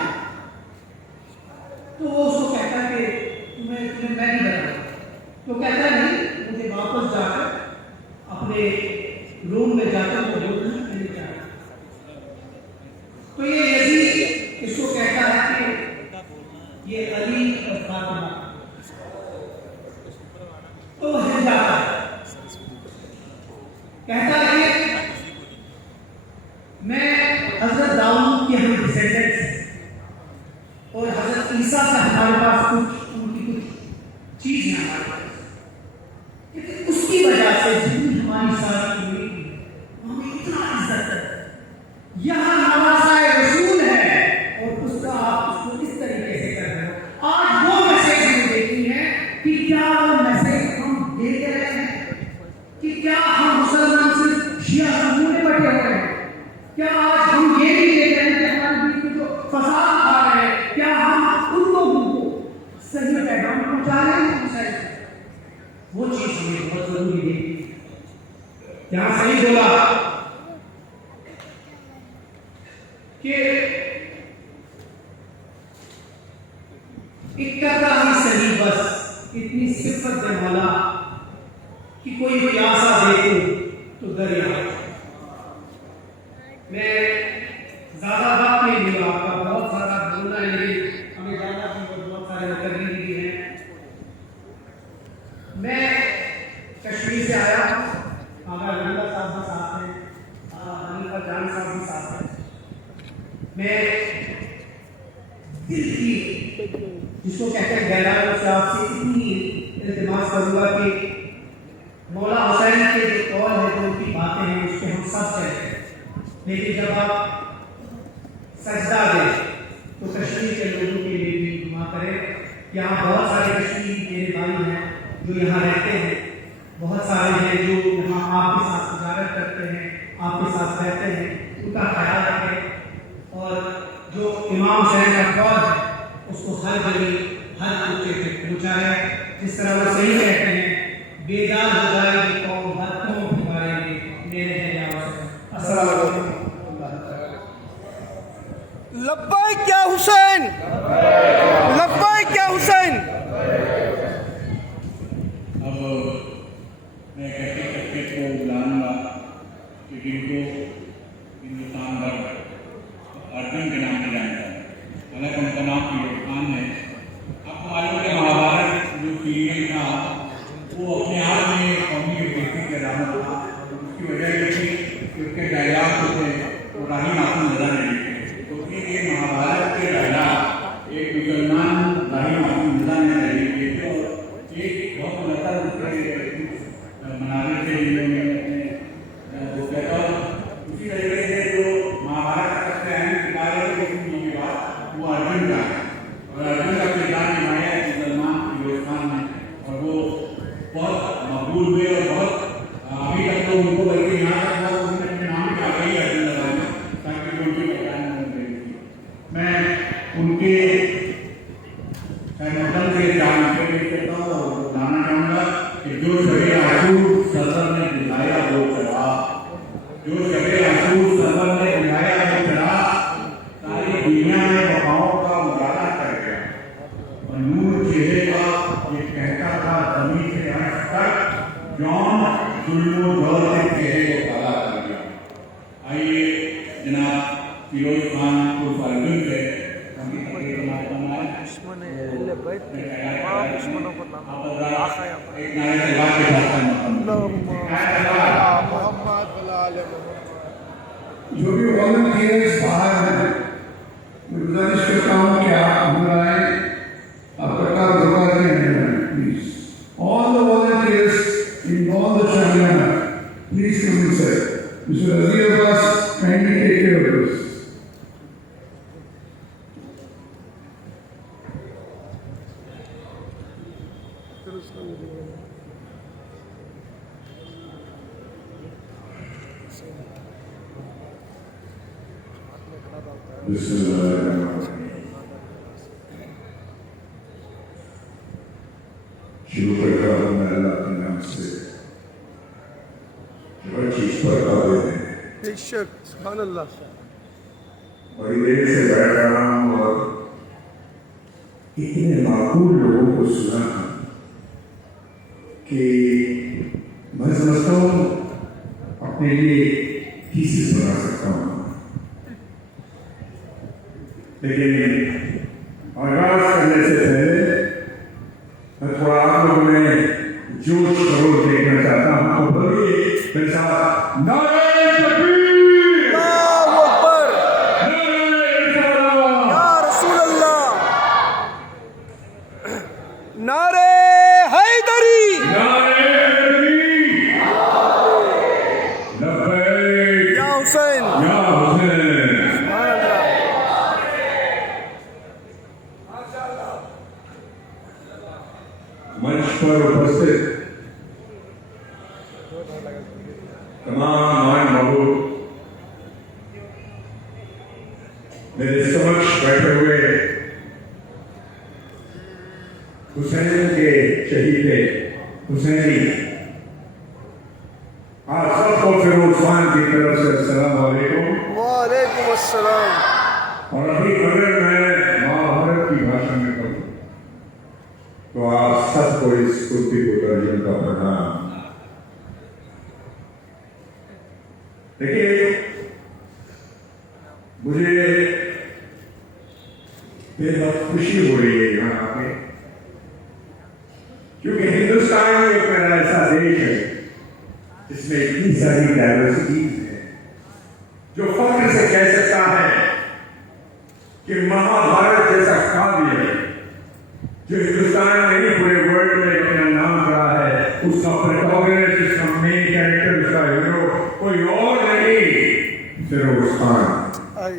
تو وہ اس کو کہتا ہے کہ تمہیں میں نہیں ڈرتا، تو کہتا ہے نہیں، مجھے واپس جا کر اپنے روم میں جا کر وہ جو کچھ نہیں چاہتا، تو یہ یزید اس کو کہتا ہے کہ یہ علی اور فاطمہ، تو وہ ہل جاتا ہے، کہتا ہے کہ میں حضرت داؤد کی ہم ڈسینڈنٹس ہیں اور حضرت عیسیٰ سے ہمارے پاس کچھ ان کی کچھ چیز ہے ہمارے پاس، لیکن اس کی کیا آج ہم یہ بھی دیکھ رہے ہیں کہ ہمارے بیچ میں جو فساد آ رہے ہیں کیا ہم ان لوگوں کو صحیح پیغام پہنچا رہے ہیں؟ وہ چیز ہمیں بہت ضروری ہے. کیا صحیح بولا کہ ایک کرتا ہی صحیح بس اتنی صفت دے مولا کہ کوئی پیاسا دیکھو تو دریا. میں زیادہ بات نہیں لوں آپ کا بہت سارا بولنا ہے لیکن ہمیں زیادہ بہت سارے مقرری بھی ہیں. میں کشمیر سے آیا آغا رنگا صاحب بھی ساتھ ہیں حنیفہ جان صاحب بھی ساتھ ہیں. میں دل کی جس کو کہتے ہیں گہرائی سے آپ سے اتنی التماس کروں گا کہ مولا حسین کے جو قول ہے جو ان کی باتیں ہیں اس پہ ہم سب چلتے ہیں لیکن جب آپ سجدہ دیں تو کشمیر کے لوگوں کے لیے بھی دعا کریں. یہاں بہت سارے کشمیری میرے بھائی ہیں جو یہاں رہتے ہیں, بہت سارے ہیں جو یہاں آپ کے ساتھ تجارت کرتے ہیں, آپ کے ساتھ رہتے ہیں, ان کا خیال رکھیں. اور جو امام حسین کا قول ہے اس کو ہر جگہ ہر کوچے پہ پہنچائے. جس طرح وہ صحیح کہتے ہیں بیدار ہو جائے گی قوم ہر قوم کے بارے میں میرے ہیں. السلام علیکم. لبیک یا حسین, لبیک یا حسین. اب میں کہتے کو بلاؤں گا کہ جن کو ہندوستان بھر ارجن کے نام سے جانا ہے, حالانکہ ان کا نام ہندوستان ہے. آپ کو معلوم ہے مہابھارت جو سیریل تھا وہ اپنے آپ میں قومی یکجہتی کی علامت تھا. اس کی وجہ یہ تھی کہ اس کے ڈائلاگ جو تھے وہ راہی معصوم رضا نے لکھے. کیونکہ یہ مہابھارت کے ڈائلاگ ایک مسلمان راہی معصوم رضا نے لکھے تھے اور ایک بہت مطلب مناظر سے وہ کہتا ہوں. اسی طریقے سے جو مہابھارت کا سب سے اہم کردار ہے کے بعد وہ ارجن کا ہے اور ارجن کا کردار نمایا ہے مسلمان ہندوستان میں اور وہ بہت مقبول ہوئے اور بہت ابھی تک تو ان کو بلکہ یہاں تک بہت انہوں نے اپنے نام کا کئی ارجن لگانا تاکہ ان کی پہچان دے. میں ان کے مقدم سے جان کے کرتا ہوں اور بتانا چاہوں گا کہ جو شب عاشور سرور نے دکھایا وہ چڑھا, جو شب عاشور سرور نے دکھایا وہ چڑھا, ساری دنیا میں وفاؤں کا اجالا کر گیا اور نور چہرے کا یہ کہتا تھا زمین سے عرش تک جون ظلم و جور کے چہرے کو کالا کر گیا. آئیے جناب فیروز خان کو فارغن سے دشمن اہل بیت کے تمام دشمنوں کو ایک نعرے تلوار کے ساتھ جو بھی والنٹیئرز باہر ہیں میں گزارش کرتا ہوں کہ آپ اندر آئیں, آپ کا کام دبا کے ہیں please. All the volunteers in all the Shamiana, please come inside. Mr. Azir Abbas, kindly take care of this. بسم اللہ الرحمن الرحیم. شروع کرتا ہوں میں اللہ کے نام سے جو ہر چیز پر قادر ہے. بے شک, سبحان اللہ. بڑی دیر سے بیٹھ رہا ہوں اور اتنے معقول لوگوں کو سنا کہ میں سمجھتا ہوں اپنے لیے تھیسس بنا سکتا ہوں. لیکن آغاز کرنے سے پہلے میں تھوڑا آپ لوگوں میں جوش خروش دیکھنا چاہتا ہوں. تو بڑی میرے ساتھ نعرہ تکبیر, اللہ اکبر, یا رسول اللہ, نعرے حیدری, لبیک یا حسین, یا حسین. سبحان اللہ. منچ پر اپستھت تمام مان بہو मेरे समक्ष बैठे हुए हुसैन के शहीद हुसैनी आप सबको फिरोज खान की तरफ से अस्सलाम वालेकुम। वालेकुम अस्सलाम। और अभी अगर मैं महाभारत की भाषा में कहूँ तो आप सबको इस कुर्ती को दर्जन का प्रणाम। देखिए, मुझे बेहद खुशी हो रही है यहाँ आके, क्योंकि हिंदुस्तान एक मेरा ऐसा देश है जिसमें इतनी सारी डाइवर्सिटी है, जो फख्र से कह सकता है कि महाभारत जैसा काव्य जो हिंदुस्तान में नहीं पूरे वर्ल्ड में अपना नाम रहा है, उसका प्रोटैगनिस्ट, उसका मेन कैरेक्टर, उसका हीरो कोई और नहीं, फिरोज खान। आई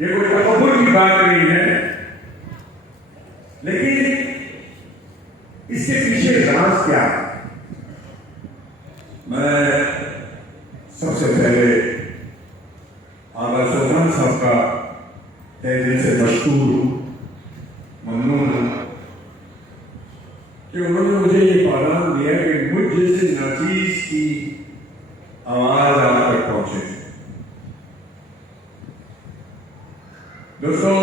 ये कोई तकब्बुर की बात नहीं है, लेकिन इसके पीछे राज क्या है? मैं सबसे पहले आगा सुल्तान साहब का तहे दिल से मशहूर हूँ, ममनून हूँ कि उन्होंने मुझे ये पैगाम दिया कि मुझ जैसे नाचीज की आवाज आप तक पहुंचे। दोस्तों,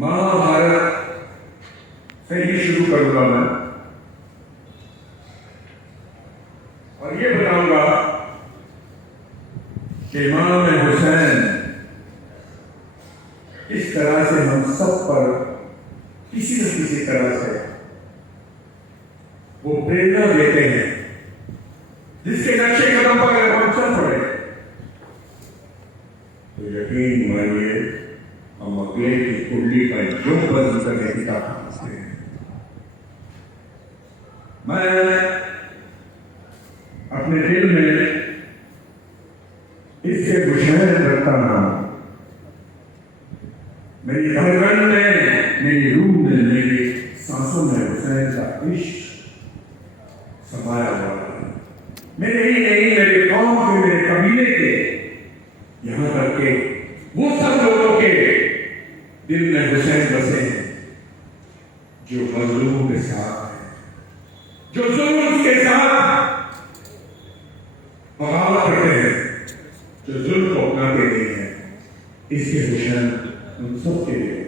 महाभारत से ही शुरू करूंगा मैं और ये बताऊंगा कि इमाम हुसैन इस तरह से हम सब पर किसी न किसी तरह से वो प्रेरणा देते हैं, जिसके नक्शे कदम पर अगर हम चल पड़े तो यकीन मानिए हम अगले की कुंडली का जो बंद करने की ताकत रखते हैं। मैं अपने दिल में इससे गुशैन रखता हूं, मेरी धड़कन में, मेरी रूह में, मेरी सांसों में हुसैन का इश्क समाया हुआ है। मेरे ही नहीं, मेरे कौम के, मेरे कबीले के, यहाँ तक के वो सब लोगों के दिल में हुसैन बसे हैं जो मजलूम के साथ है, जो जुल्म के साथ बगावत करते हैं, जो जुल्म को अपनाते नहीं है। इसके हुसैन उन सब के लिए।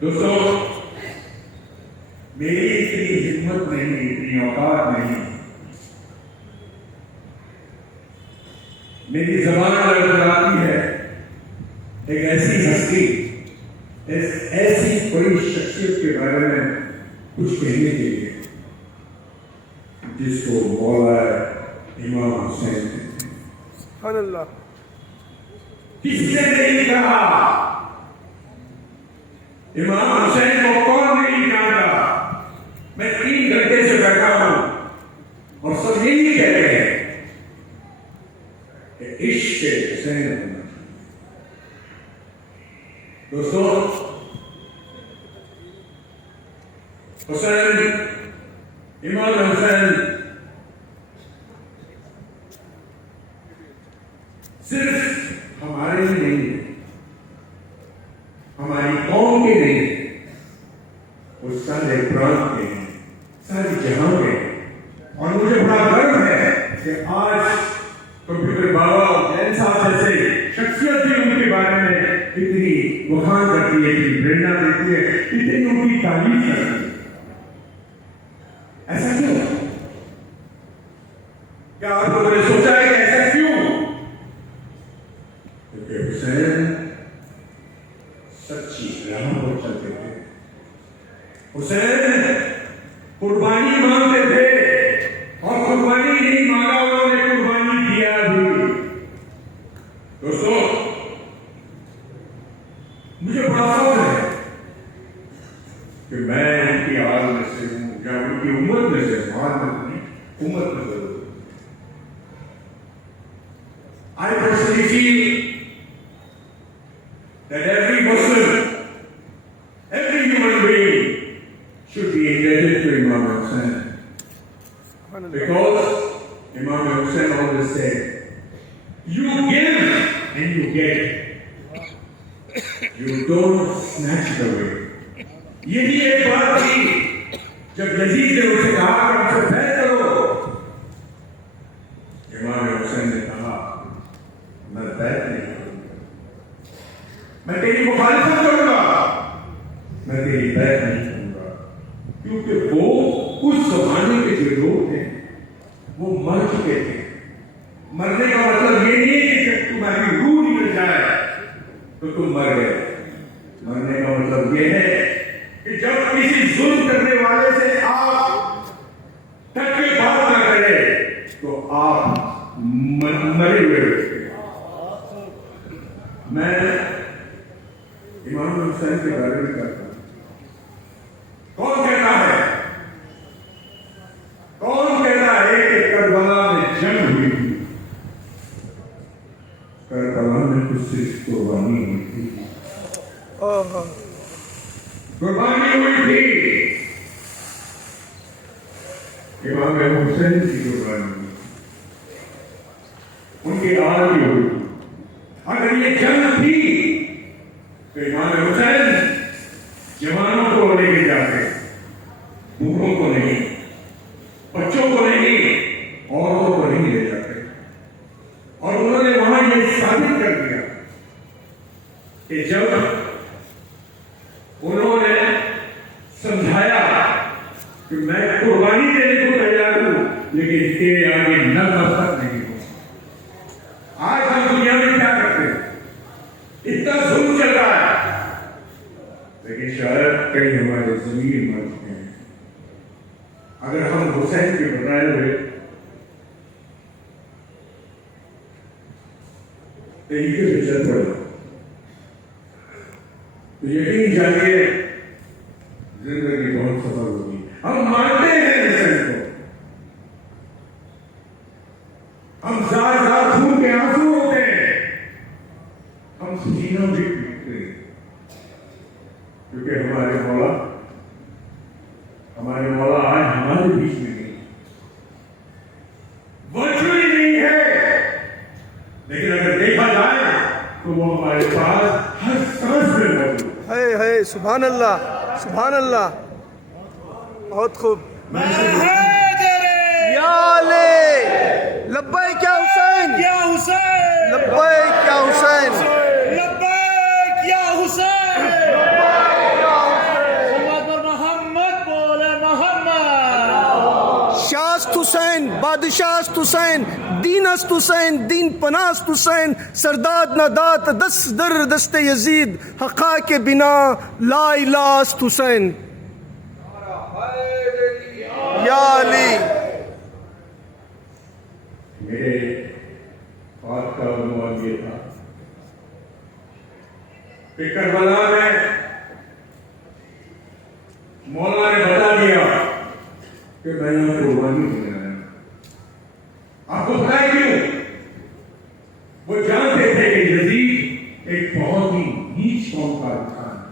दोस्तों, मेरी इतनी हिम्मत नहीं, इतनी औकात नहीं, मेरी जबान लड़खड़ाती है एक ऐसी हस्ती, ऐसी कोई शख्सियत के बारे में कुछ कहने के लिए जिसको मौला इमाम हुसैन सुभान अल्लाह। किसने नहीं कहा? इमाम हुसैन को कौन नहीं जानता? मैं 3 घंटे से बैठा हूं और सब यही कह रहे हैं कि इश्क हुसैन होना। दोस्तों, हुसैन, इमाम हुसैन सिर्फ हमारे ही नहीं, हमारी कौम के नहीं, वो सारे प्रांत के हैं, सारी जहां के। और मुझे बड़ा गर्व है कि आज कंप्यूटर बाबा और जैन साहब जैसे शख्सियत भी उनके बारे में इतनी वखान करती है, इतनी प्रेरणा देती है, इतनी उनकी तारीफ करती है। ऐसा क्यों? क्या आप लोगों ने सोचा है कि ऐसा क्यों? क्योंकि हुसैन सच्ची राह पर चलते थे, हुसैन कुर्बानी मांगते थे और कुर्बानी नहीं मांगा, उन्होंने कुर्बानी दिया भी। दोस्तों, मुझे बड़ा फख्र है कि मैं उनकी आल में से हूं, या उनकी उम्मत में से, उम्मत में जरूर। I personally feel that every Muslim, every human being should be indebted to Imam Hussain. Because Imam Hussain always said, you give and you get it. You don't snatch it away. यही एक बात थी जब Yazid ने उसे कहा कि हमसे बैत करो, इमाम हुसैन ने कहा मैं बैत नहीं करूंगा, मैं तेरी मुखालिफत करूंगा, मैं तेरी बैत नहीं करूंगा, क्योंकि वो उस जमाने के जो लोग थे वो मर चुके थे। मरने का मतलब ये नहीं है कि तुम्हारी रूह निकल जाए तो तुम मर गए। मरने का मतलब ये है कि जब किसी जुल्म करने वाले से आप तक के बात ना करें तो आप मरे हुए होते। मैं इमाम हुसैन के बारे में कहता हूं, कौन कहता है कि करबला में जंग हुई थी? करबला में कुछ सिर्फ कुर्बानी हुई थी, कुर्बानी हुई थी। इमाम हुसैन की कुर्बानी हुई, उनकी आरती हुई। अगर ये जंग थी तो इमाम हुसैन जवानों को लेके जाते, बूढ़ों को नहीं, बच्चों को नहीं, औरतों को नहीं ले जाते। और उन्होंने वहां ये साबित कर दिया कि जब उन्होंने समझाया कि मैं कुर्बानी देने को तैयार हूं लेकिन तेरे आगे नतमस्तक नहीं हूं। आज हम दुनिया में क्या करते हैं? इतना जुल्म चल रहा है, लेकिन शायद कई हमारे जमीन मर चुके हैं। अगर हम हुसैन के बताए हुए तरीके से चल पड़े तो यकीन जानिए जिंदगी बहुत सफल होगी। हम मानते हैं हुसैन को, हम जार खून के आंसू होते हैं, हम सीनों भी पीटते हैं, क्योंकि हमारे मौला आज हमारे बीच में नहीं, वर्चुअली नहीं है, लेकिन अगर देखा जाए तो वो हमारे पास हर सांस में मौजूद है। सुभान अल्लाह, सुभान अल्लाह, बहुत खूब। या अली, लब्बैक या हुसैन, या हुसैन, लब्बैक या हुसैन, लब्बैक या हुसैन, मोहम्मद बोले मोहम्मद। शास्त हुसैन, बादशाहस्त हुसैन, दीनस्त हुसैन, दीन पनास्त हुसैन, सरदाद नदात दस दर दस्ते यजीद, हक़ा के बिना ला इलास्त हुसैन। या अली। मेरे बात का अनुमान ये था कि करबला में मौला ने बता दिया कि मैं यहाँ कुर्बानी देने आया हूं। आपको पता है क्यों? वो जानते थे कि यजीद एक बहुत ही नीच कौम का इंसान है,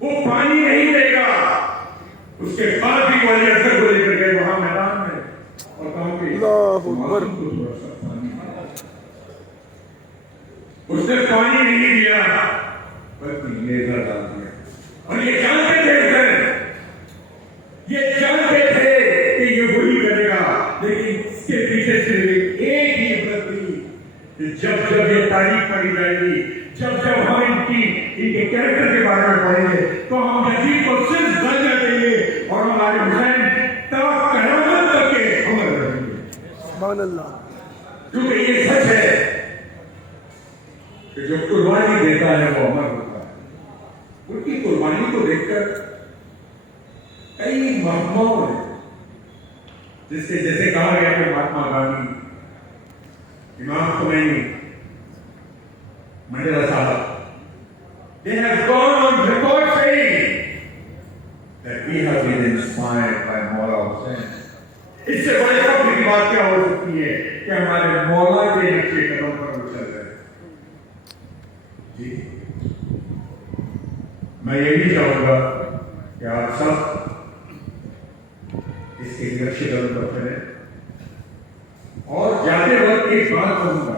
वो पानी नहीं देगा। उसके बाद भी वाले असर को लेकर गए वहां मैदान में और कहा कि अल्लाहु अकबर। थोड़ा सा पानी दो। उसने पानी नहीं दिया बल्कि नेज़ा डाल दिया। और ये जानते थे हुसैन, ये जानते थे कि ये वही करेगा, लेकिन इसके पीछे से एक ही इब्रत थी कि जब जब ये तारीफ पढ़ी जाएगी, जब जब हम इनके कैरेक्टर के बारे में पढ़ेंगे तो हम यजीद को सिर्फ दर्जा देंगे और हमारे हुसैन क़यामत तक के अमर रहेंगे। सुभान अल्लाह। क्योंकि ये सच है कि जो कुर्बानी देता है वो अमर होता है। उनकी कुर्बानी को देखकर कई महात्माओं ने, जिससे जैसे कहा गया कि महात्मा गांधी, इमाम खुमैनी, मंडेला साहब, they have gone on record saying that we have been inspired by मौला हुसैन। इससे बड़े फख्र की बात क्या हो सकती है कि हमारे मौला के नक्शे कदम पर वो चल रहे हैं। जी, मैं यही चाहूंगा कि आप सब इसके नक्शे कदम पर चलें। और जाते वक्त एक बात कहूंगा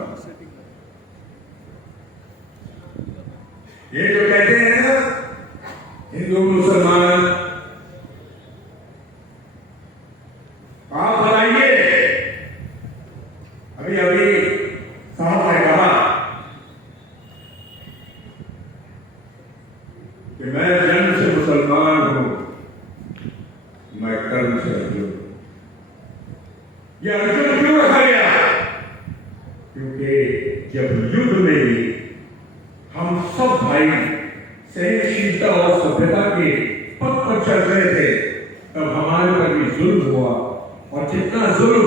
ये अर्जुन क्यों रखा गया? क्योंकि जब युद्ध में भी हम सब भाई सहनशीलता और सभ्यता के पथ पर चल रहे थे, तब हमारे पर भी जुल्म हुआ, और जितना जुल्म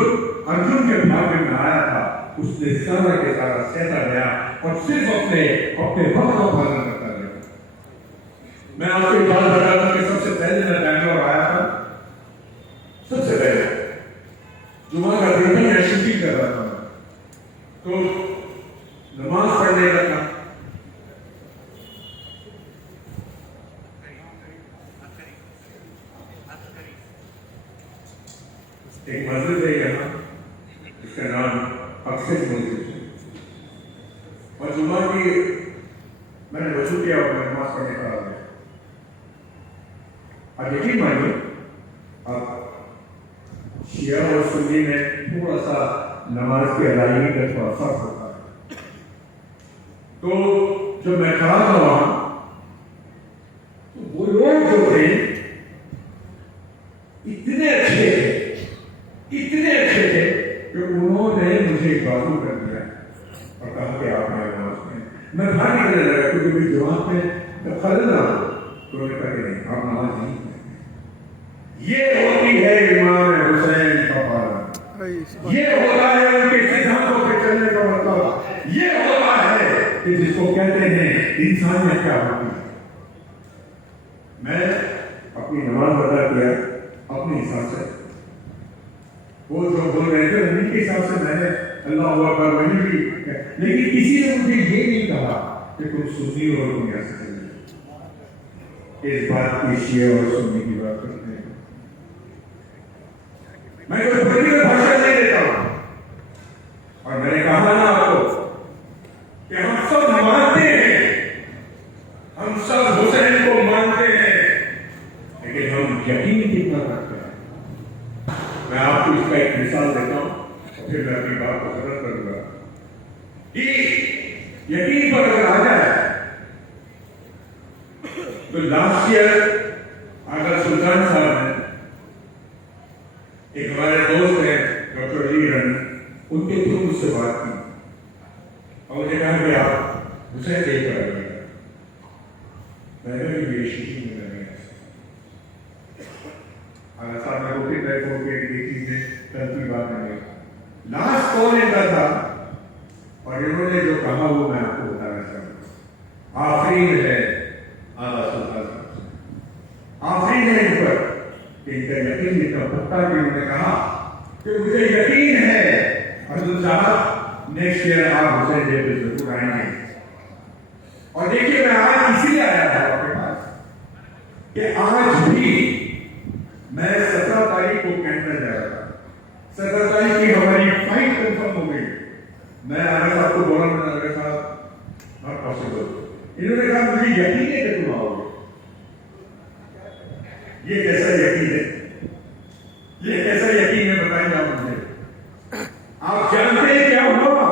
अर्जुन के भाग्य में आया था उसने सारा के सारा सहता गया और सिर्फ अपने वक्त का पालन करता गया। मैं आपको बात बता दूं कि सबसे पहले मैं बैंगलोर आया था, सबसे पहले जुमा का दिन मैं शूटिंग कर रहा था, तो नमाज पढ़ने लगा। एक मस्जिद है यहाँ, इसका नाम अक्सर मस्जिद है, और जुमा की मैंने वजू किया और नमाज पढ़ने का आ गया। अब यकीन मानिए, अब शिया और सुन्नी में थोड़ा सा नमाज की अदायगी का थोड़ा फर्क होता है। तो जब मैं खड़ा था वहां, तो वो लोग जो थे इतने अच्छे थे कि उन्होंने मुझे बाजू कर दिया और कहा कि आप मेरे नमाज में। मैं बाहर निकलने लगा क्योंकि मेरी जवाब में खलल ना हो, तो उन्होंने कहा कि नहीं, आप नमाज नहीं पढ़ेंगे। ये होती है इमाम हुसैन का पालन, ये होता है उनके सिद्धांतों पे चलने का मतलब, ये होता है कि जिसको कहते हैं इंसानियत क्या होती है। मैं अपनी नमाज अदा किया अपने हिसाब से, वो जो बोल रहे थे उन्हीं के हिसाब से मैंने अल्लाह अकबर वही भी, लेकिन किसी ने मुझे ये नहीं कहा कि तुम सुन्नी और तुम ऐसे चलिए। इस बात की शिया और सुन्नी की बात करते हैं। मैं कोई पर्टिकुलर भाषा नहीं देता हूं, और मैंने कहा ना आपको कि हम सब मानते हैं, हम सब हुसैन को मानते हैं, लेकिन हम यकीन कितना करते हैं। मैं आपको इसका एक मिसाल देता हूं और फिर मैं अपनी बात को खत्म करूंगा कि यकीन पर अगर आ जाए तो लास्ट ईयर आगा सुल्तान साहब ने, एक हमारे दोस्त हैं डॉक्टर अली रन, उनके थ्रू मुझसे बात की और मुझे कहा कि आप हुसैन देख कर आइएगा। मैंने भी ये शीशी में करनी है साहब ने को फिर फोन किया कि ये चीजें कल की बात नहीं। लास्ट कॉल इनका था और इन्होंने जो कहा वो मैं आपको बताना चाहूंगा। आफरीन है आगा सुल्तान साहब, आफरीन है इन पर कि इनका यकीन इतना पक्का कि उन्होंने कहा कि मुझे यकीन है हजरत साहब नेक्स्ट ईयर आप हुसैन डे पे जरूर आएंगे। और देखिए मैं आज इसीलिए आया था आपके पास कि आज भी मैं 17 तारीख को कैंटर जा रहा था, 17 तारीख की हमारी फ्लाइट कंफर्म हो गई। मैं आगे साहब को बोला, मैंने लगा साहब नॉट पॉसिबल। इन्होंने कहा मुझे यकीन है कि तुम आओगे। ये कैसा यकीन है, ये कैसा यकीन है बताइए आप मुझे। आप जानते हैं क्या हुआ?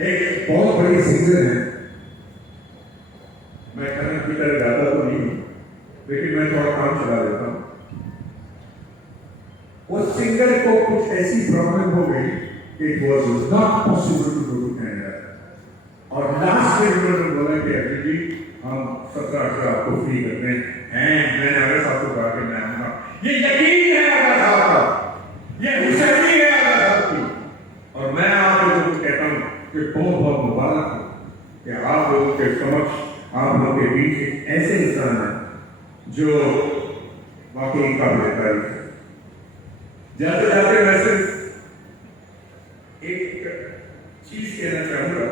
एक बहुत बड़ी सिंगर है, मैं करण की तरह गाता तो नहीं हूं, लेकिन मैं थोड़ा काम चला देता हूं। उस सिंगर को कुछ ऐसी प्रॉब्लम हो गई कि it was not possible to go to Canada, और लास्ट में उन्होंने बोला कि अभी भी हम 17-18 आपको फ्री करते हैं। मैंने अगर साहब को कहा कि मैं आऊंगा। ये यकीन है आगा साहब का, ये हुसैनी है आगा साहब की, और मैं आप लोगों को कहता हूं कि बहुत बहुत मुबारक हो कि आप लोगों के समक्ष, आप लोगों के बीच एक ऐसे इंसान है जो वाकई काबिल तारीफ है। जाते जाते मैं सिर्फ एक चीज कहना चाहूंगा,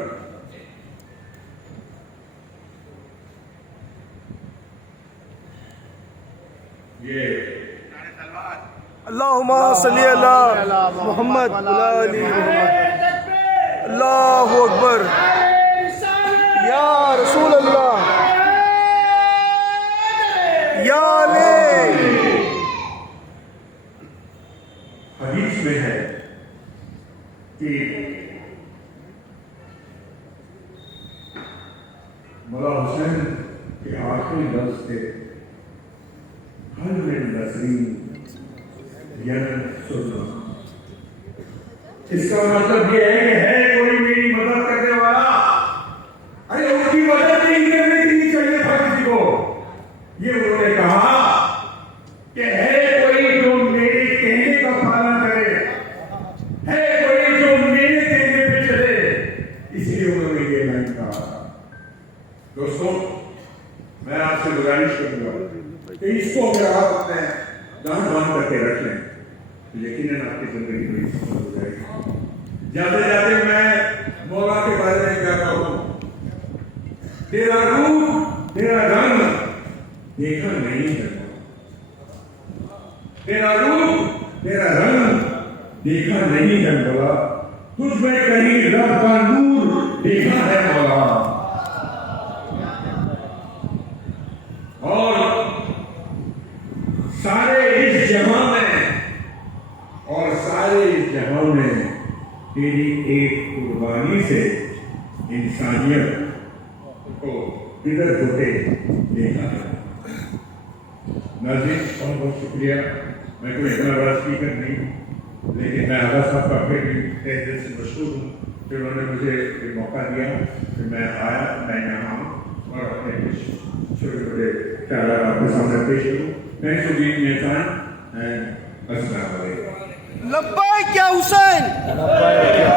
ये अल्लाहुम्मा सल्ली अला मुहम्मद व अला आलि मुहम्मद। अल्लाहु अकबर, या रसूल अल्लाह, या ले। हदीस में है कि मौला हुसैन के आखिरी लफ्ज थे हल में नसरीन यन सुल्तान, اس کا مطلب یہ ہے کہ ہے کوئی میری مدد کرنے والا. ارے اس کی مدد نہیں کرنے کے لیے چاہیے تھا کسی کو. یہ انہوں نے کہا کہ ہے کوئی جو میرے کہنے کا پالن کرے, ہے کوئی جو میرے کہنے پہ چلے. اس لیے انہوں نے یہ لائن کہا. دوستوں, میں آپ سے گزارش کروں گا کہ اس کو اگر آپ اپنے گاؤں باندھ کر کے رکھ لیں تو یقیناً آپ کی زندگی بڑی سفل ہو جائے گی. جاتے جاتے میں مولا کے بارے میں کیا کہوں, تیرا روپ تیرا رنگ دیکھا نہیں جاتا, تیرا روپ تیرا رنگ دیکھا نہیں جاتا, تجھ میں کہیں رب کا نور دیکھا ہے مولا. اور سارے اس جہاں میں اور سارے اس جہاں میں تیری ایک قربانی سے انسانیت کو ادھر ہوتے دیکھا ہے. ناظرین, بہت بہت شکریہ. میں کوئی اتنا بڑا اسپیکر نہیں, لیکن میں اعلیٰ صاحب کا پھر بھی تہ دل سے مشکور ہوں کہ انہوں نے مجھے یہ موقع دیا کہ میں آیا, میں یہاں ہوں اور اپنے کچھ چھوٹے چھوٹے خیالات آپ کے سامنے پیش کروں. Thanks for giving me a time and السلام علیکم. لبیک یا حسین,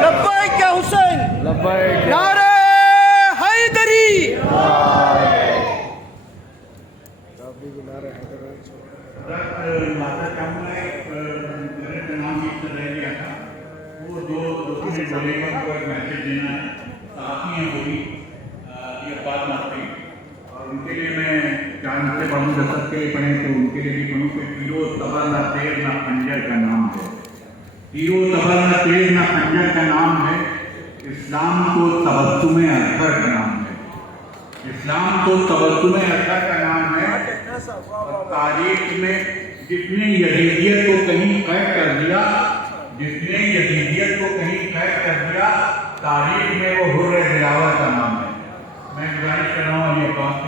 لبیک یا حسین, نعرہ حیدری. ماتا چاہوں گا میرے کا نام بھی رہ گیا تھا, وہ دو تین بولے گا کو ایک میسج دینا ہے. صحافی ہیں وہ بھی یہ بات مانتے ہیں اور ان کے لیے میں جان سے پڑھوں, دستخط کے لیے پڑھیں تو ان کے لیے بھی پڑھوں کہ تیرو تبر نہ تیر نہ خنجر کا نام ہے. تیرو تبر نہ تیر نہ خنجر کا نام ہے. اسلام کو تبسم اطہر کا نام ہے. اسلام کو تبسم اطہر کا نام ہے. اور تاریخ میں جس نے یزیدیت کو کہیں قید کر دیا, جس نے یزیدیت کو کہیں قید کر دیا, تاریخ میں وہ حر دلاور کا نام ہے. میں گزارش کر رہا ہوں یہ بات